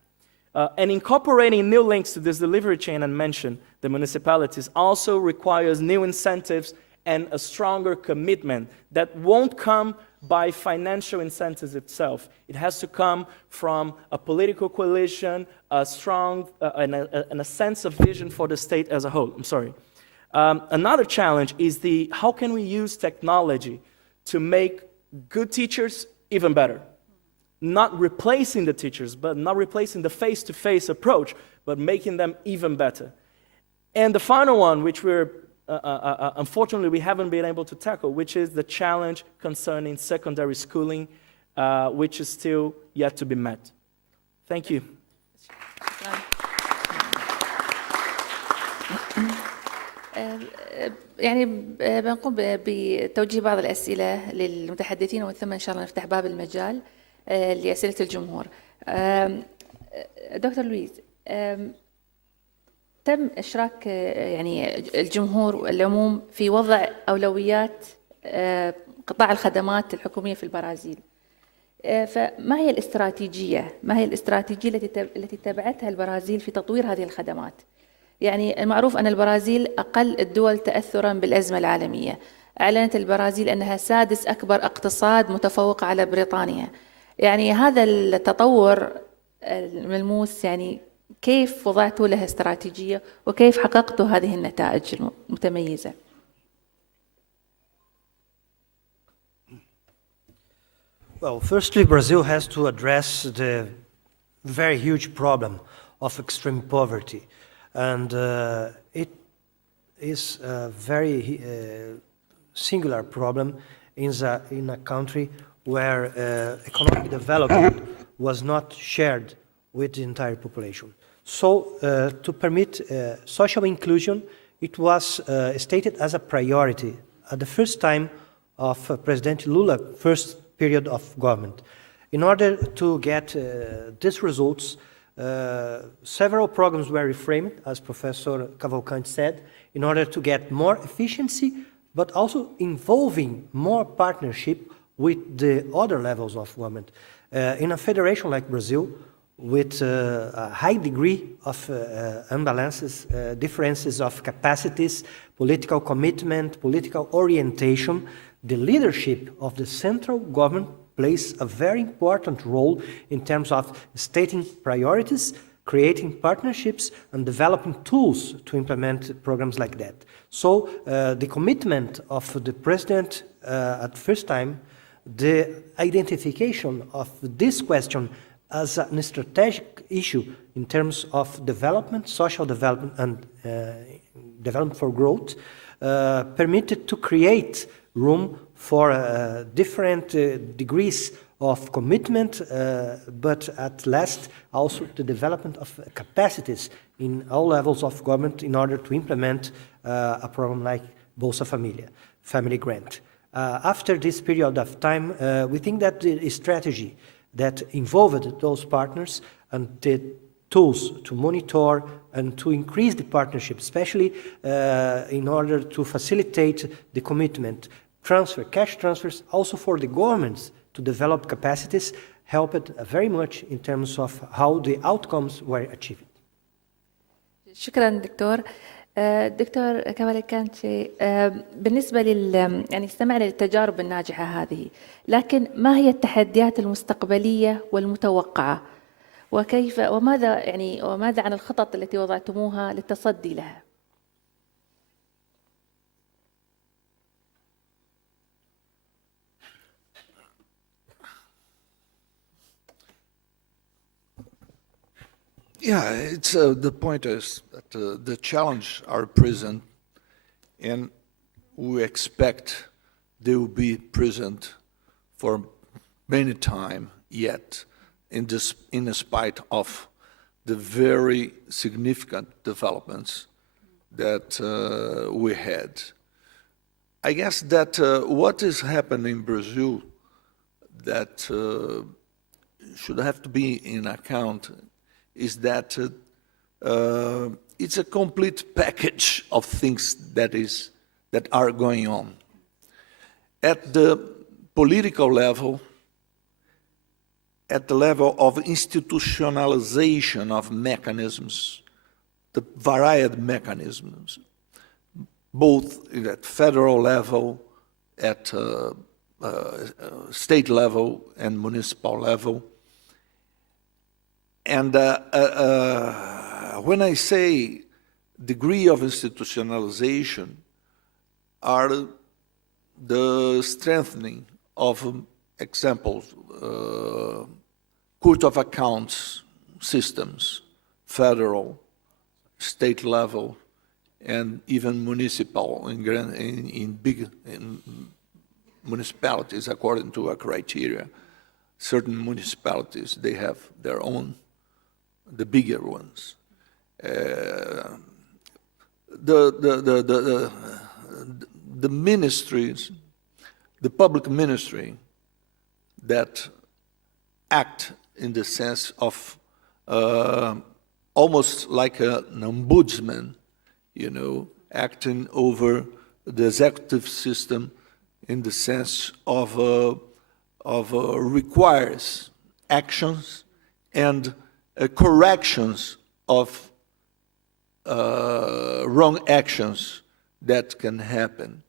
And incorporating new links to this delivery chain I mentioned, the municipalities, also requires new incentives and a stronger commitment that won't come by financial incentives itself. It has to come from a political coalition, a strong, and a sense of vision for the state as a whole. Another challenge is how can we use technology to make good teachers even better? Not replacing the teachers, but not replacing the face-to-face approach, but making them even better. And the final one, which unfortunately we haven't been able to tackle, which is the challenge concerning secondary schooling, which is still yet to be met. Thank you. يعني بنقوم بتوجيه بعض الأسئلة للمتحدثين ومن ثم إن شاء الله نفتح باب المجال لأسئلة الجمهور. دكتور لويس، تم إشراك يعني الجمهور والعموم في وضع أولويات قطاع الخدمات الحكومية في البرازيل. فما هي الاستراتيجية؟ ما هي الاستراتيجية التي اتبعتها البرازيل في تطوير هذه الخدمات؟ يعني المعروف أن البرازيل أقل الدول تأثراً بالأزمة العالمية. أعلنت البرازيل أنها سادس أكبر اقتصاد متفوق على بريطانيا. يعني هذا التطور الملموس، يعني كيف وضعتوا له استراتيجية وكيف حققتوا هذه النتائج المتميزة؟ Well, firstly, Brazil has to address the very huge problem of extreme poverty. And it is a very singular problem in a country where economic development was not shared with the entire population. So to permit social inclusion, it was stated as a priority at the first time of President Lula's first period of government. In order to get these results, several programs were reframed, as Professor Cavalcante said, in order to get more efficiency, but also involving more partnership with the other levels of government. In a federation like Brazil, with a high degree of imbalances, differences of capacities, political commitment, political orientation, the leadership of the central government plays a very important role in terms of stating priorities, creating partnerships, and developing tools to implement programs like that. So the commitment of the president at first time, the identification of this question as a strategic issue in terms of development, social development, and development for growth, permitted to create room for different degrees of commitment, but at last also the development of capacities in all levels of government in order to implement a program like Bolsa Familia, Family Grant. After this period of time, we think that the strategy that involved those partners and the tools to monitor and to increase the partnership, especially in order to facilitate the commitment, cash transfers, also for the governments to develop capacities, helped very much in terms of how the outcomes were achieved. شكرا دكتور. دكتور كافالكانتي، بالنسبة يعني استمعنا للتجارب الناجحة هذه، لكن ما هي التحديات المستقبلية والمتوقعة؟ وماذا عن الخطط التي وضعتموها للتصدي لها؟ Yeah, it's the point is that the challenges are present, and we expect they will be present for many time yet, in spite of the very significant developments that we had. I guess that what is happening in Brazil that should have to be in account is that it's a complete package of things that are going on. At the political level, at the level of institutionalization of mechanisms, the varied mechanisms, both at federal level, at state level and municipal level. And when I say degree of institutionalization, are the strengthening of examples, Court of Accounts systems, federal, state level, and even municipal in big municipalities according to a criteria. Certain municipalities, they have their own, the bigger ones. The ministries, the public ministry that act in the sense of almost like an ombudsman, you know, acting over the executive system in the sense of requires actions and corrections of wrong actions that can happen.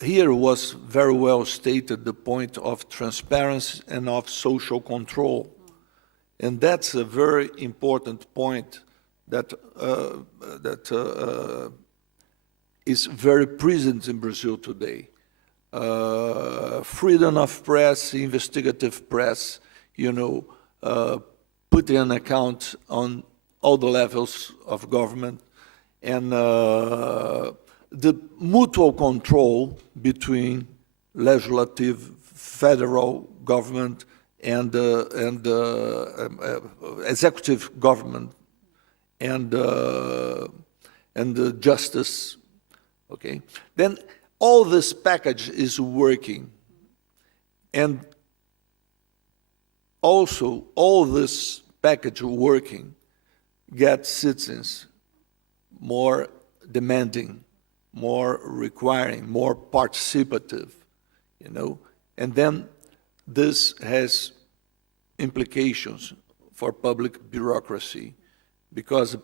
Here was very well stated the point of transparency and of social control. And that's a very important point that, is very present in Brazil today. Freedom of press, investigative press, put in account on all the levels of government, and the mutual control between legislative, federal government and executive government and the justice. Okay, then all this package is working, and also all this package working gets citizens more demanding, more requiring, more participative, and then this has implications for public bureaucracy, because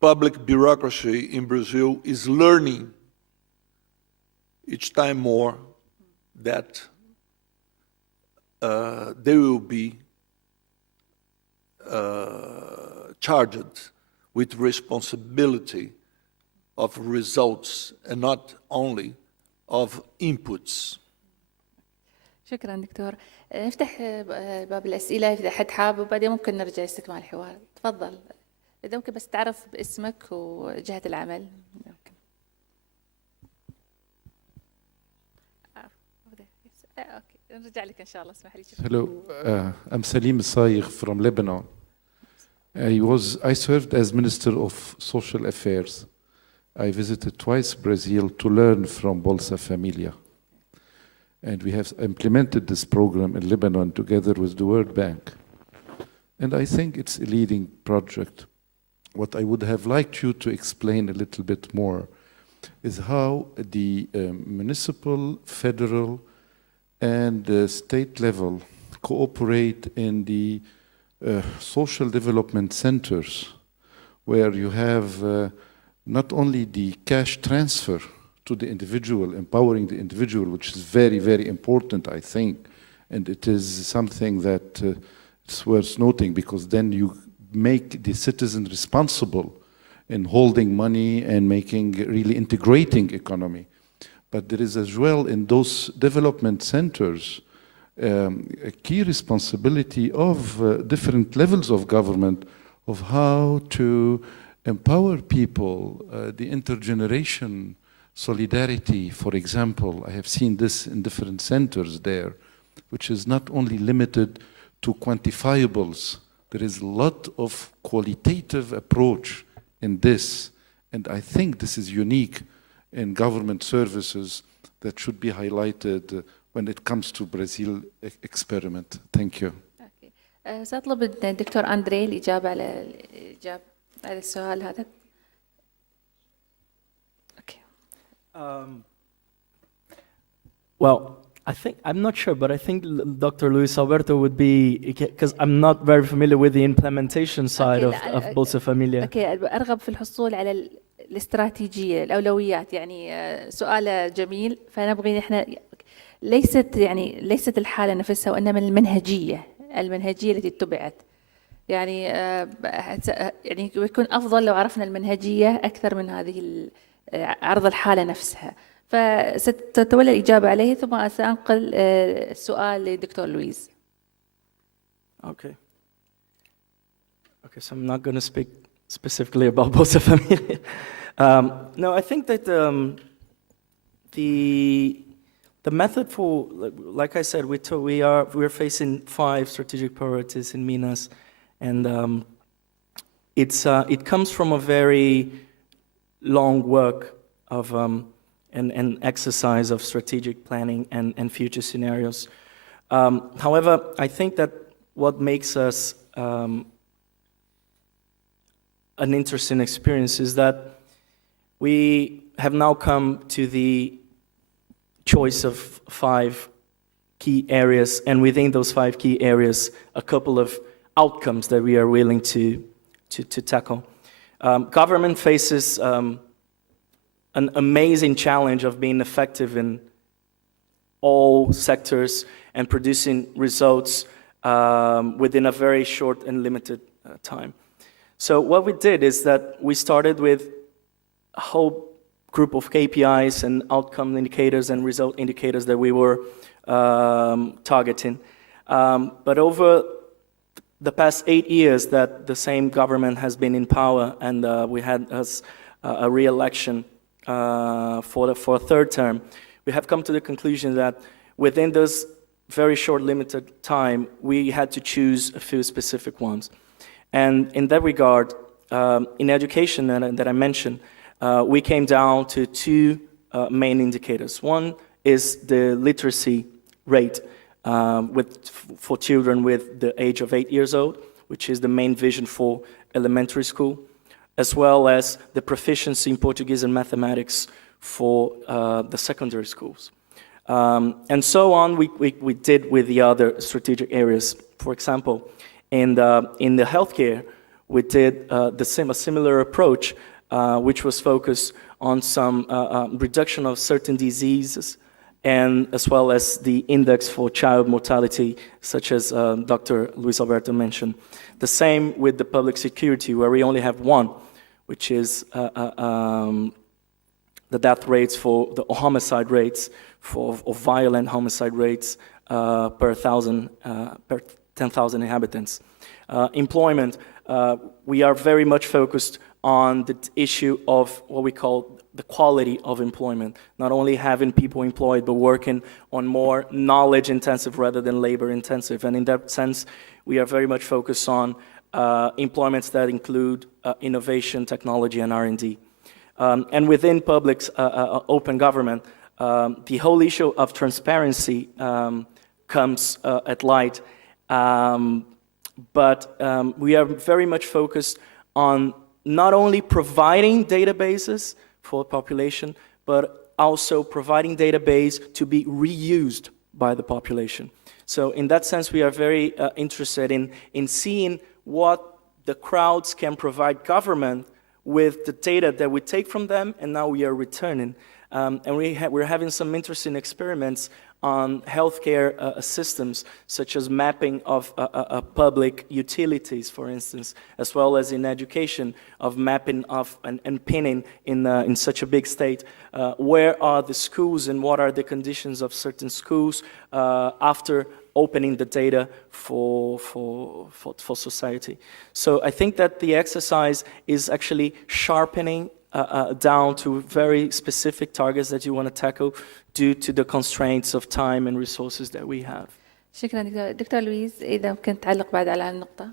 public bureaucracy in Brazil is learning each time more that they will be charged with responsibility of results and not only of inputs. شكرا دكتور. نفتح باب الأسئلة إذا حد حاب، وبعدين ممكن نرجع استكمال الحوار. تفضل. إذا ممكن بس تعرف باسمك وجهة العمل. ممكن. أوكي. نرجع لك إن شاء الله. اسمح لي. Hello, I'm Salim Saïr from Lebanon. I served as Minister of Social Affairs. I visited twice Brazil to learn from Bolsa Familia. And we have implemented this program in Lebanon together with the World Bank. And I think it's a leading project. What I would have liked you to explain a little bit more is how the municipal, federal, and state level cooperate in the social development centers, where you have not only the cash transfer to the individual, empowering the individual, which is very, very important, I think, and it is something that it's worth noting, because then you make the citizen responsible in holding money and making really integrating economy. But there is as well in those development centers a key responsibility of different levels of government of how to empower people, the intergeneration solidarity, for example. I have seen this in different centers there, which is not only limited to quantifiables. There is a lot of qualitative approach in this, and I think this is unique in government services that should be highlighted when it comes to Brazil experiment. Thank you. سأطلب الدكتور أندري الإجابة على السؤال هذا. Well, I'm not sure, but I think Dr. Luis Alberto would be, because I'm not very familiar with the implementation side of Bolsa Familia. أرغب في الحصول على الاستراتيجية، الأولويات. يعني سؤال جميل، فنبغي نحن ليست الحالة نفسها، وإنما المنهجية التي اتبعت. يعني يكون أفضل لو عرفنا المنهجية أكثر من هذه عرض الحالة نفسها. فستتولى الإجابة عليه، ثم سأنقل السؤال للدكتور لويس. Okay, so I'm not going to speak specifically about Bolsa Familia. No, I think that the method for, like I said, we're facing 5 strategic priorities in Minas, and it comes from a very long work of an exercise of strategic planning and future scenarios. However, I think that what makes us an interesting experience is that we have now come to the choice of 5 key areas, and within those 5 key areas, a couple of outcomes that we are willing to to tackle. Government faces an amazing challenge of being effective in all sectors and producing results within a very short and limited time. So what we did is that we started with a whole group of KPIs and outcome indicators and result indicators that we were targeting. But over the past 8 years that the same government has been in power, and we had a re-election for a third term, we have come to the conclusion that within this very short, limited time, we had to choose a few specific ones. And in that regard, in education that I mentioned, we came down to two main indicators. One is the literacy rate for children with the age of 8 years old, which is the main vision for elementary school, as well as the proficiency in Portuguese and mathematics for the secondary schools. And so on, we did with the other strategic areas. For example, in the healthcare, we did a similar approach, which was focused on some reduction of certain diseases, and as well as the index for child mortality, such as Dr. Luis Alberto mentioned. The same with the public security, where we only have one, which is the death rates for the homicide rates, of violent homicide rates per 10,000 inhabitants. Employment, we are very much focused on the issue of what we call the quality of employment, not only having people employed, but working on more knowledge-intensive rather than labor-intensive. And in that sense, we are very much focused on employments that include innovation, technology, and R&D. And within public open government, the whole issue of transparency comes at light. But we are very much focused on not only providing databases for population, but also providing database to be reused by the population. So in that sense, we are very interested in seeing what the crowds can provide government with the data that we take from them, and now we are returning. And we're having some interesting experiments on healthcare systems, such as mapping of public utilities, for instance, as well as in education, of mapping of and pinning in such a big state, where are the schools and what are the conditions of certain schools after opening the data for society. So I think that the exercise is actually sharpening down to very specific targets that you want to tackle due to the constraints of time and resources that we have. شكرا دكتور لويس، إذا ممكن تعلق بعد على النقطة.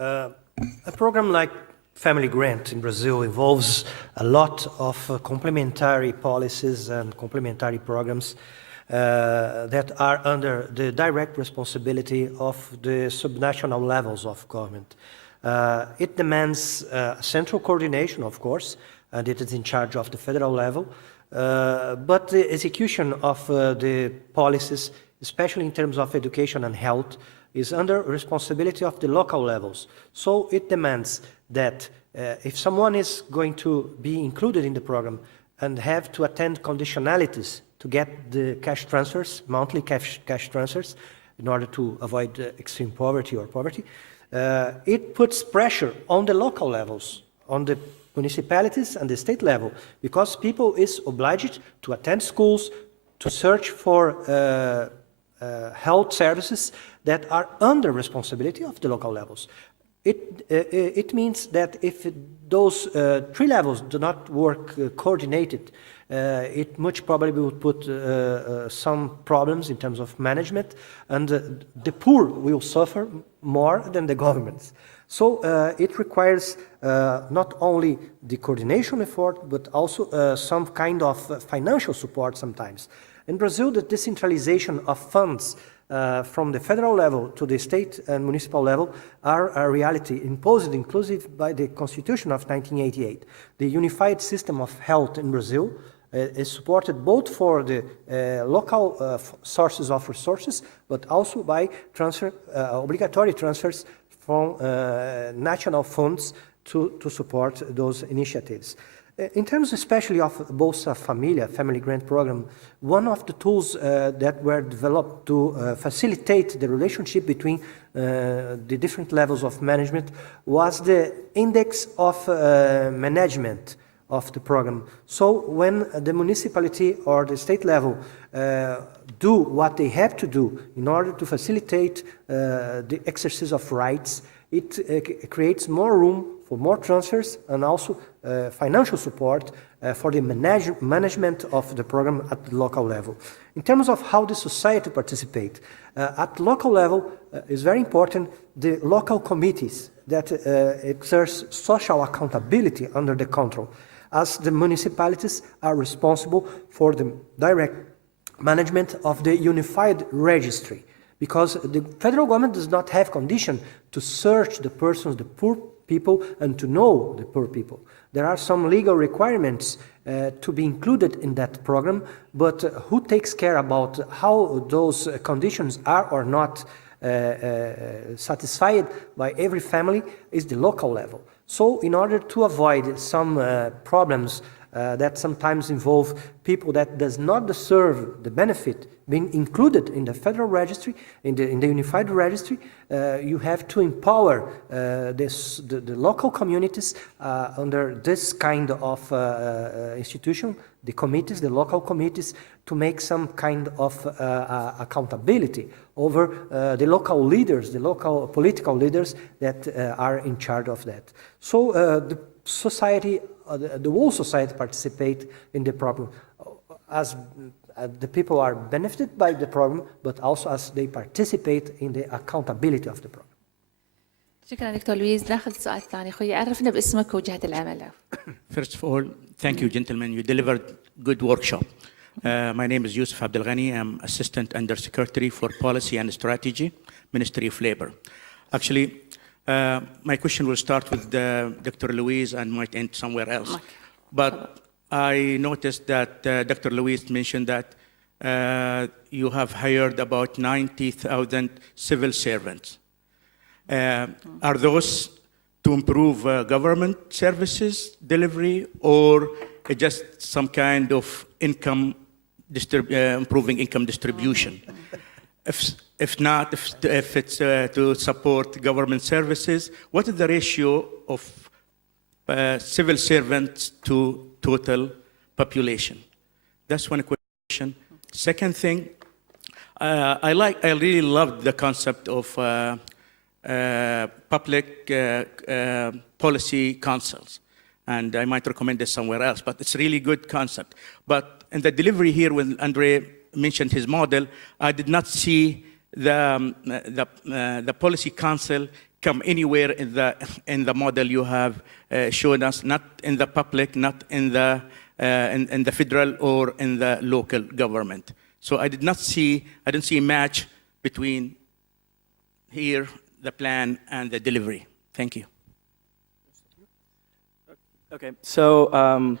A program like Family Grant in Brazil involves a lot of complementary policies and complementary programs that are under the direct responsibility of the subnational levels of government. It demands central coordination, of course, and it is in charge of the federal level, but the execution of the policies, especially in terms of education and health, is under responsibility of the local levels. So it demands that if someone is going to be included in the program and have to attend conditionalities to get the cash transfers, monthly cash transfers, in order to avoid extreme poverty or poverty, it puts pressure on the local levels, on the municipalities and the state level, because people is obliged to attend schools, to search for health services that are under responsibility of the local levels. It means that if those three levels do not work coordinated, it much probably would put some problems in terms of management, and the poor will suffer more than the governments. So it requires not only the coordination effort, but also some kind of financial support sometimes. In Brazil, the decentralization of funds from the federal level to the state and municipal level are a reality imposed inclusive by the Constitution of 1988. The unified system of health in Brazil is supported both for the local sources of resources, but also by obligatory transfers from national funds to support those initiatives. In terms especially of Bolsa Familia, Family Grant Program, one of the tools that were developed to facilitate the relationship between the different levels of management was the index of management of the program. So when the municipality or the state level do what they have to do in order to facilitate the exercise of rights, it creates more room for more transfers and also financial support for the management of the program at the local level. In terms of how the society participate, at local level is very important the local committees that exerce social accountability under the control, as the municipalities are responsible for the direct management of the unified registry, because the federal government does not have condition to search the persons, the poor people, and to know the poor people. There are some legal requirements to be included in that program, but who takes care about how those conditions are or not satisfied by every family is the local level. So in order to avoid some problems that sometimes involve people that does not deserve the benefit being included in the federal registry, in the unified registry, you have to empower the local communities under this kind of institution, the committees, the local committees, to make some kind of accountability over the local leaders, the local political leaders that are in charge of that. So the society, the whole society participate in the program as the people are benefited by the program, but also as they participate in the accountability of the program. شكرا دكتور لويز. ناخذ سؤال ثاني. اخوي عرفنا باسمك وجهة العمل. First of all, thank you, gentlemen. You delivered good workshop. My name is Yusuf Abdelghani. I'm Assistant Under Secretary for Policy and Strategy, Ministry of Labor. Actually, my question will start with Dr. Louise and might end somewhere else. But I noticed that Dr. Louise mentioned that you have hired about 90,000 civil servants. Are those to improve government services delivery, or just some kind of income, improving income distribution? If not, if it's to support government services, what is the ratio of civil servants to total population? That's one question. Second thing, I really loved the concept of public policy councils, and I might recommend this somewhere else, but it's a really good concept. But in the delivery here, when Andre mentioned his model, I did not see the policy council come anywhere in the model you have shown us, not in the public, not in the federal or in the local government. So I didn't see a match between here, the plan, and the delivery. Thank you. Okay, so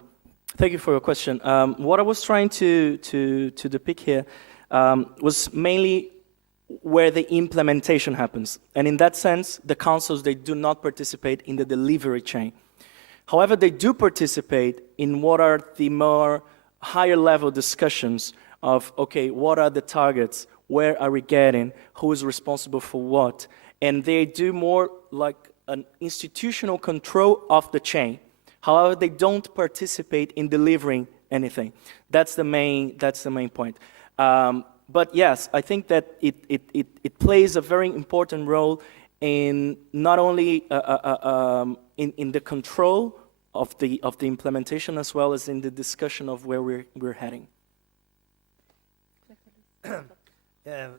thank you for your question. What I was trying to depict here was mainly where the implementation happens. And in that sense, the councils, they do not participate in the delivery chain. However, they do participate in what are the more higher level discussions of, okay, what are the targets? Where are we getting? Who is responsible for what? And they do more like an institutional control of the chain. However, they don't participate in delivering anything. That's the main point. But yes, I think that it plays a very important role in not only in the control of the implementation, as well as in the discussion of where we're heading.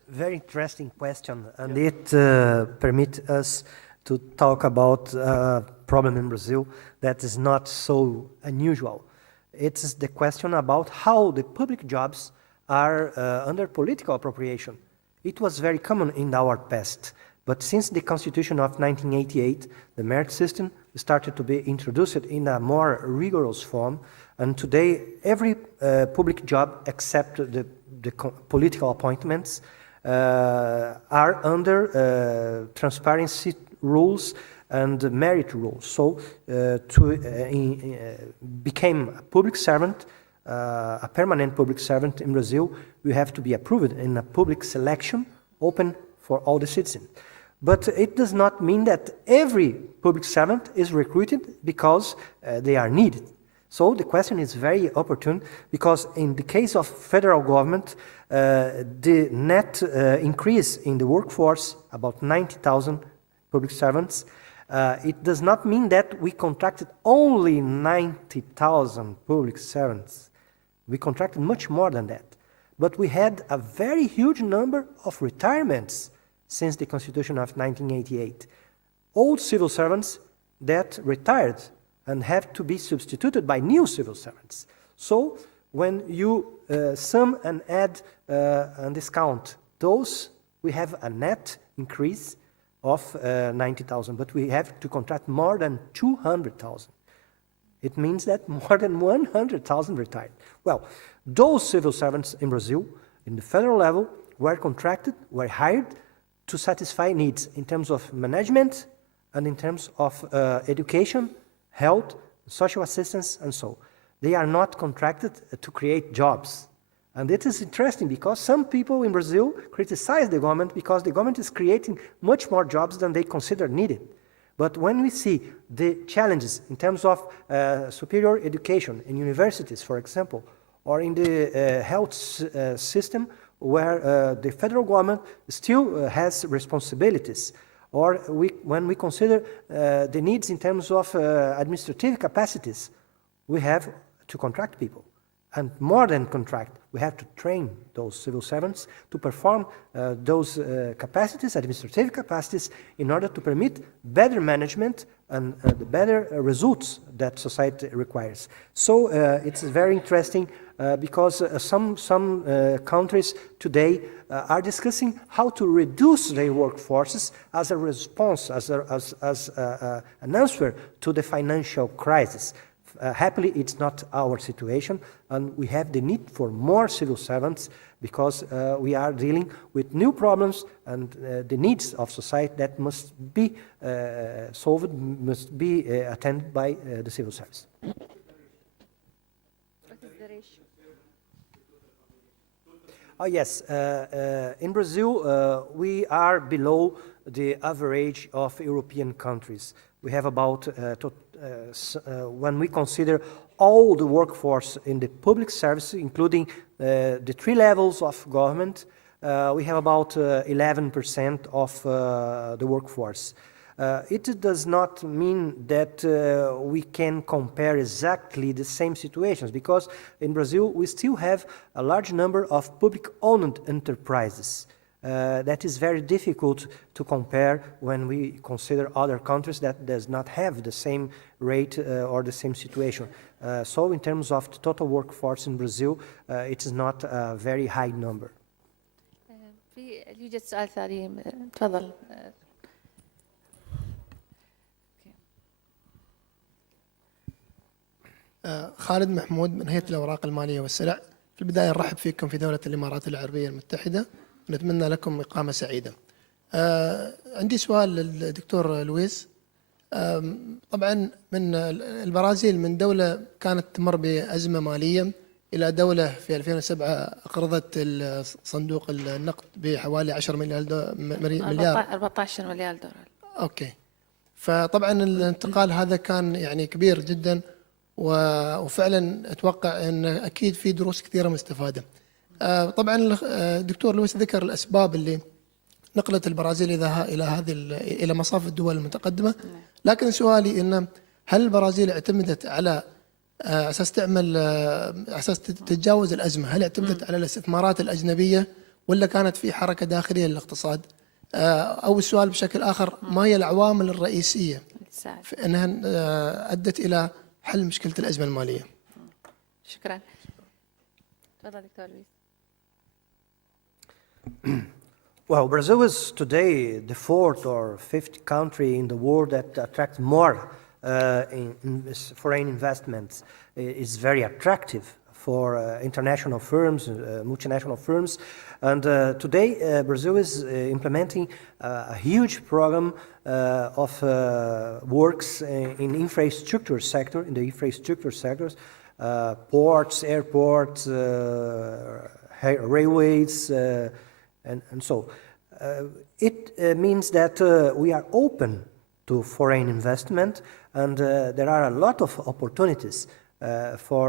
Very interesting question, and it permits us to talk about a problem in Brazil that is not so unusual. It's the question about how the public jobs are under political appropriation. It was very common in our past, but since the Constitution of 1988, the merit system started to be introduced in a more rigorous form, and today every public job except the political appointments are under transparency rules and merit rules. So to become a public servant, a permanent public servant in Brazil, you have to be approved in a public selection open for all the citizens. But it does not mean that every public servant is recruited because they are needed. So the question is very opportune because in the case of federal government, the net increase in the workforce, about 90,000 public servants, it does not mean that we contracted only 90,000 public servants. We contracted much more than that. But we had a very huge number of retirements since the Constitution of 1988. Old civil servants that retired and have to be substituted by new civil servants. So when you sum and add and discount those, we have a net increase of 90,000, but we have to contract more than 200,000. It means that more than 100,000 retired. Well, those civil servants in Brazil, in the federal level, were contracted, were hired to satisfy needs in terms of management and in terms of education, health, social assistance, and so. They are not contracted to create jobs. And it is interesting because some people in Brazil criticize the government because the government is creating much more jobs than they consider needed. But when we see the challenges in terms of superior education in universities, for example, or in the health system where the federal government still has responsibilities, or when we consider the needs in terms of administrative capacities, we have to contract people. And more than contract, we have to train those civil servants to perform those capacities, administrative capacities, in order to permit better management and the better results that society requires. So it's very interesting because some countries today are discussing how to reduce their workforces as a response, as an answer to the financial crisis. Happily, it's not our situation, and we have the need for more civil servants because we are dealing with new problems and the needs of society that must be solved, must be attended by the civil service. What is the ratio? Oh, yes. In Brazil, we are below the average of European countries. We have about, when we consider all the workforce in the public service, including the 3 levels of government, we have about 11% of the workforce. It does not mean that we can compare exactly the same situations, because in Brazil we still have a large number of public-owned enterprises. That is very difficult to compare when we consider other countries that does not have the same rate or the same situation. So in terms of the total workforce in Brazil, it is not a very high number. يوجد سؤال ثاني تفضل. خالد محمود من هيئة الأوراق المالية والسلع. في البداية نرحب فيكم في دولة الإمارات العربية المتحدة، ونتمنى لكم إقامة سعيدة. عندي سؤال للدكتور لويس. طبعا من البرازيل من دولة كانت تمر بأزمة مالية إلى دولة في 2007 أقرضت صندوق النقد بحوالي 10 مليار 14 مليار دولار. أوكي. فطبعا الانتقال هذا كان يعني كبير جدا، وفعلا أتوقع أن أكيد في دروس كثيرة مستفادة. طبعا الدكتور لويس ذكر الأسباب اللي نقلت البرازيل إلى مصاف الدول المتقدمة، لكن سؤالي إن هل البرازيل اعتمدت على أساس تعمل أساس تتجاوز الأزمة، هل اعتمدت على الاستثمارات الأجنبية ولا كانت في حركة داخلية للاقتصاد؟ أو السؤال بشكل آخر، ما هي العوامل الرئيسية في أنها أدت إلى حل مشكلة الأزمة المالية؟ شكرا. تفضل دكتور لويس. Well, Brazil is today the 4th or 5th country in the world that attracts more in foreign investments. It's very attractive for international firms, multinational firms. And today, Brazil is implementing a huge program of works in infrastructure sector, in the infrastructure sectors, ports, airports, railways, and so. It means that we are open to foreign investment, and there are a lot of opportunities for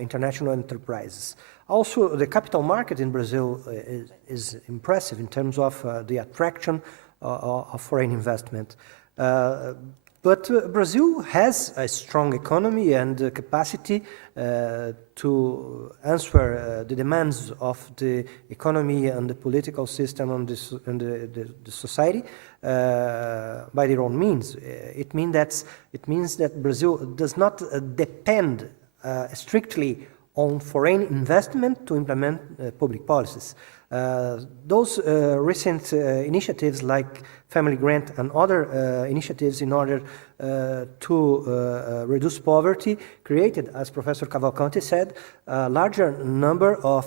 international enterprises. Also, the capital market in Brazil is impressive in terms of the attraction of foreign investment. But Brazil has a strong economy and capacity to answer the demands of the economy and the political system and the society by their own means. It means that Brazil does not depend strictly on foreign investment to implement public policies. Those recent initiatives like family grant and other initiatives in order to reduce poverty created, as Professor Cavalcanti said, a larger number of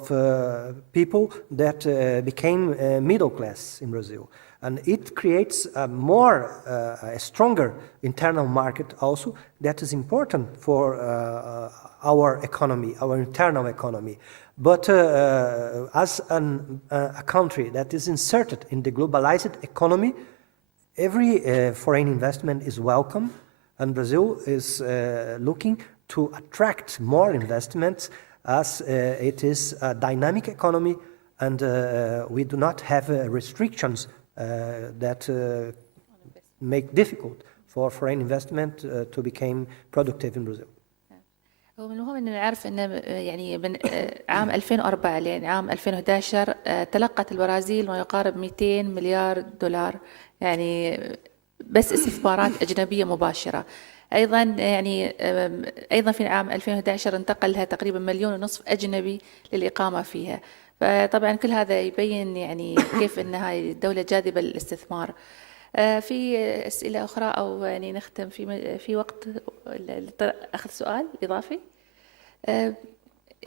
people that became middle class in Brazil. And it creates a a stronger internal market also that is important for our economy, our internal economy. But as a country that is inserted in the globalized economy, every foreign investment is welcome, and Brazil is looking to attract more investments as it is a dynamic economy, and we do not have restrictions that make difficult for foreign investment to become productive in Brazil. هو من المهم أن نعرف أن يعني من عام 2004 لعام 2011 تلقت البرازيل ما يقارب 200 مليار دولار يعني بس استثمارات أجنبية مباشرة. أيضا في عام 2011 انتقل لها تقريبا 1.5 مليون أجنبي للإقامة فيها. فطبعا كل هذا يبين يعني كيف أن هاي الدولة جاذبة للاستثمار. في أسئلة أخرى أو يعني نختم في وقت أخذ سؤال إضافي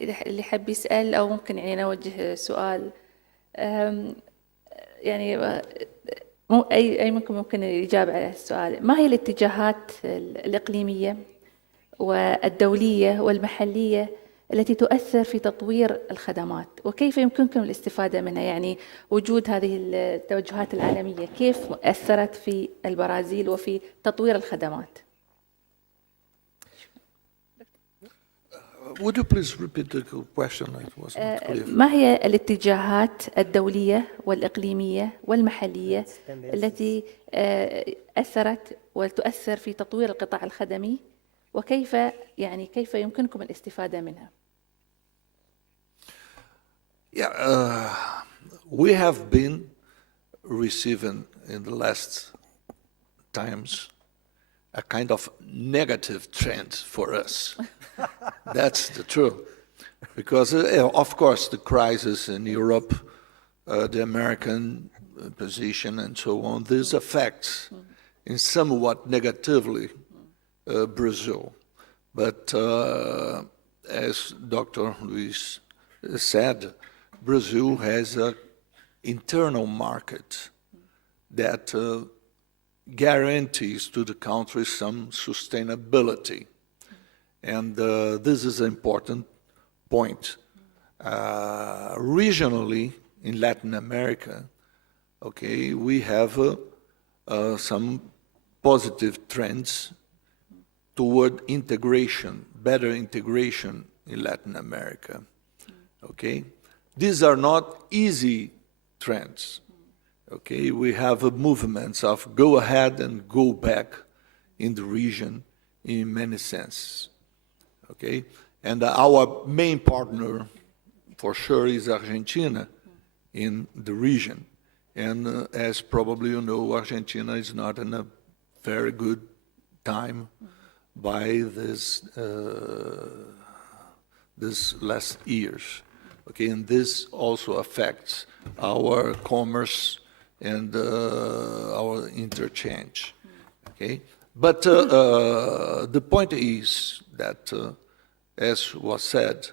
اللي حب يسأل أو ممكن يعني نوجه سؤال يعني أي ممكن يجاب على السؤال. ما هي الاتجاهات الإقليمية والدولية والمحلية التي تؤثر في تطوير الخدمات وكيف يمكنكم الاستفادة منها؟ يعني وجود هذه التوجهات العالمية كيف أثرت في البرازيل وفي تطوير الخدمات؟ Would you please repeat the question? It was not clear. ما هي الاتجاهات الدولية والإقليمية والمحلية التي أثرت وتؤثر في تطوير القطاع الخدمي وكيف كيف يمكنكم الاستفادة منها؟ Yeah, we have been receiving in the last times a kind of negative trend for us. That's the truth. Because, of course, the crisis in Europe, the American position and so on, this affects in somewhat negatively Brazil. But as Dr. Luis said, Brazil has an internal market that guarantees to the country some sustainability. And this is an important point. Regionally, in Latin America, okay, we have some positive trends toward integration, better integration in Latin America, okay? These are not easy trends, okay? We have movements of go ahead and go back in the region in many senses, okay? And our main partner, for sure, is Argentina in the region. And as probably you know, Argentina is not in a very good time by this last years. Okay, and this also affects our commerce and our interchange. Okay, but the point is that, as was said,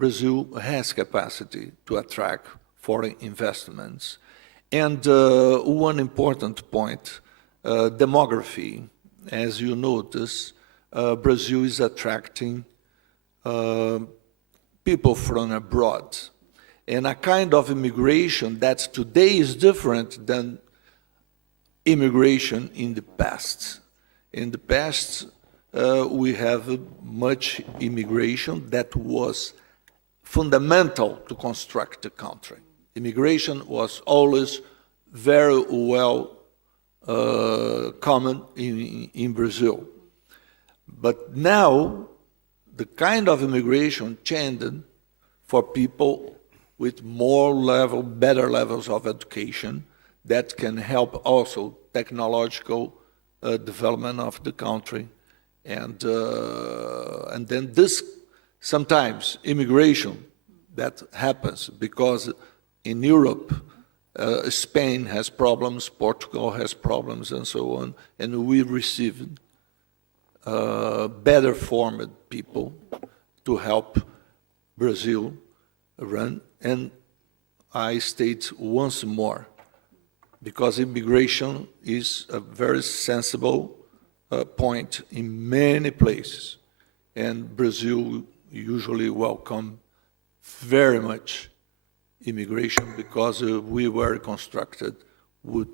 Brazil has capacity to attract foreign investments. And one important point, demography. As you notice, Brazil is attracting people from abroad. And a kind of immigration that today is different than immigration in the past. In the past, we have much immigration that was fundamental to construct the country. Immigration was always very well common in Brazil. But now, the kind of immigration changed for people with better levels of education that can help also technological development of the country. And then this, sometimes immigration that happens because in Europe, Spain has problems, Portugal has problems, and so on, and we received better formed people to help Brazil run. And I state once more, because immigration is a very sensible point in many places, and Brazil usually welcome very much immigration because we were constructed with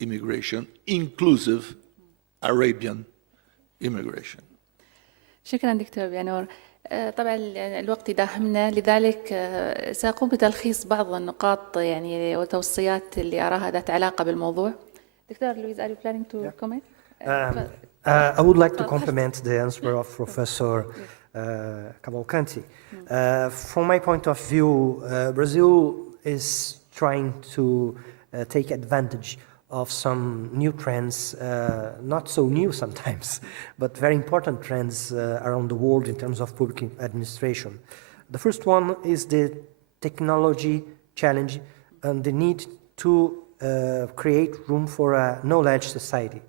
immigration, inclusive Arabian immigration. شكرا دكتور بيانور. طبعا الوقت يداهمنا، لذلك سأقوم بتلخيص بعض النقاط يعني وتوصيات اللي أراها ذات علاقة بالموضوع. دكتور لويز, are you planning to comment? I would like to complement the answer of Professor Cavalcanti. From my point of view, Brazil is trying to take advantage of some new trends, not so new sometimes, but very important trends around the world in terms of public administration. The first one is the technology challenge and the need to create room for a knowledge society.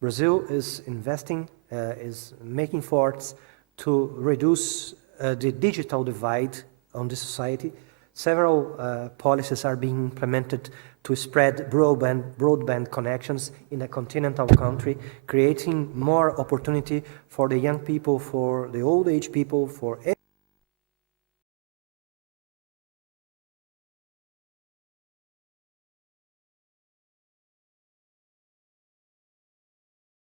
Brazil is investing, is making efforts to reduce the digital divide on the society. Several policies are being implemented to spread broadband connections in a continental country, creating more opportunity for the young people, for the old age people, for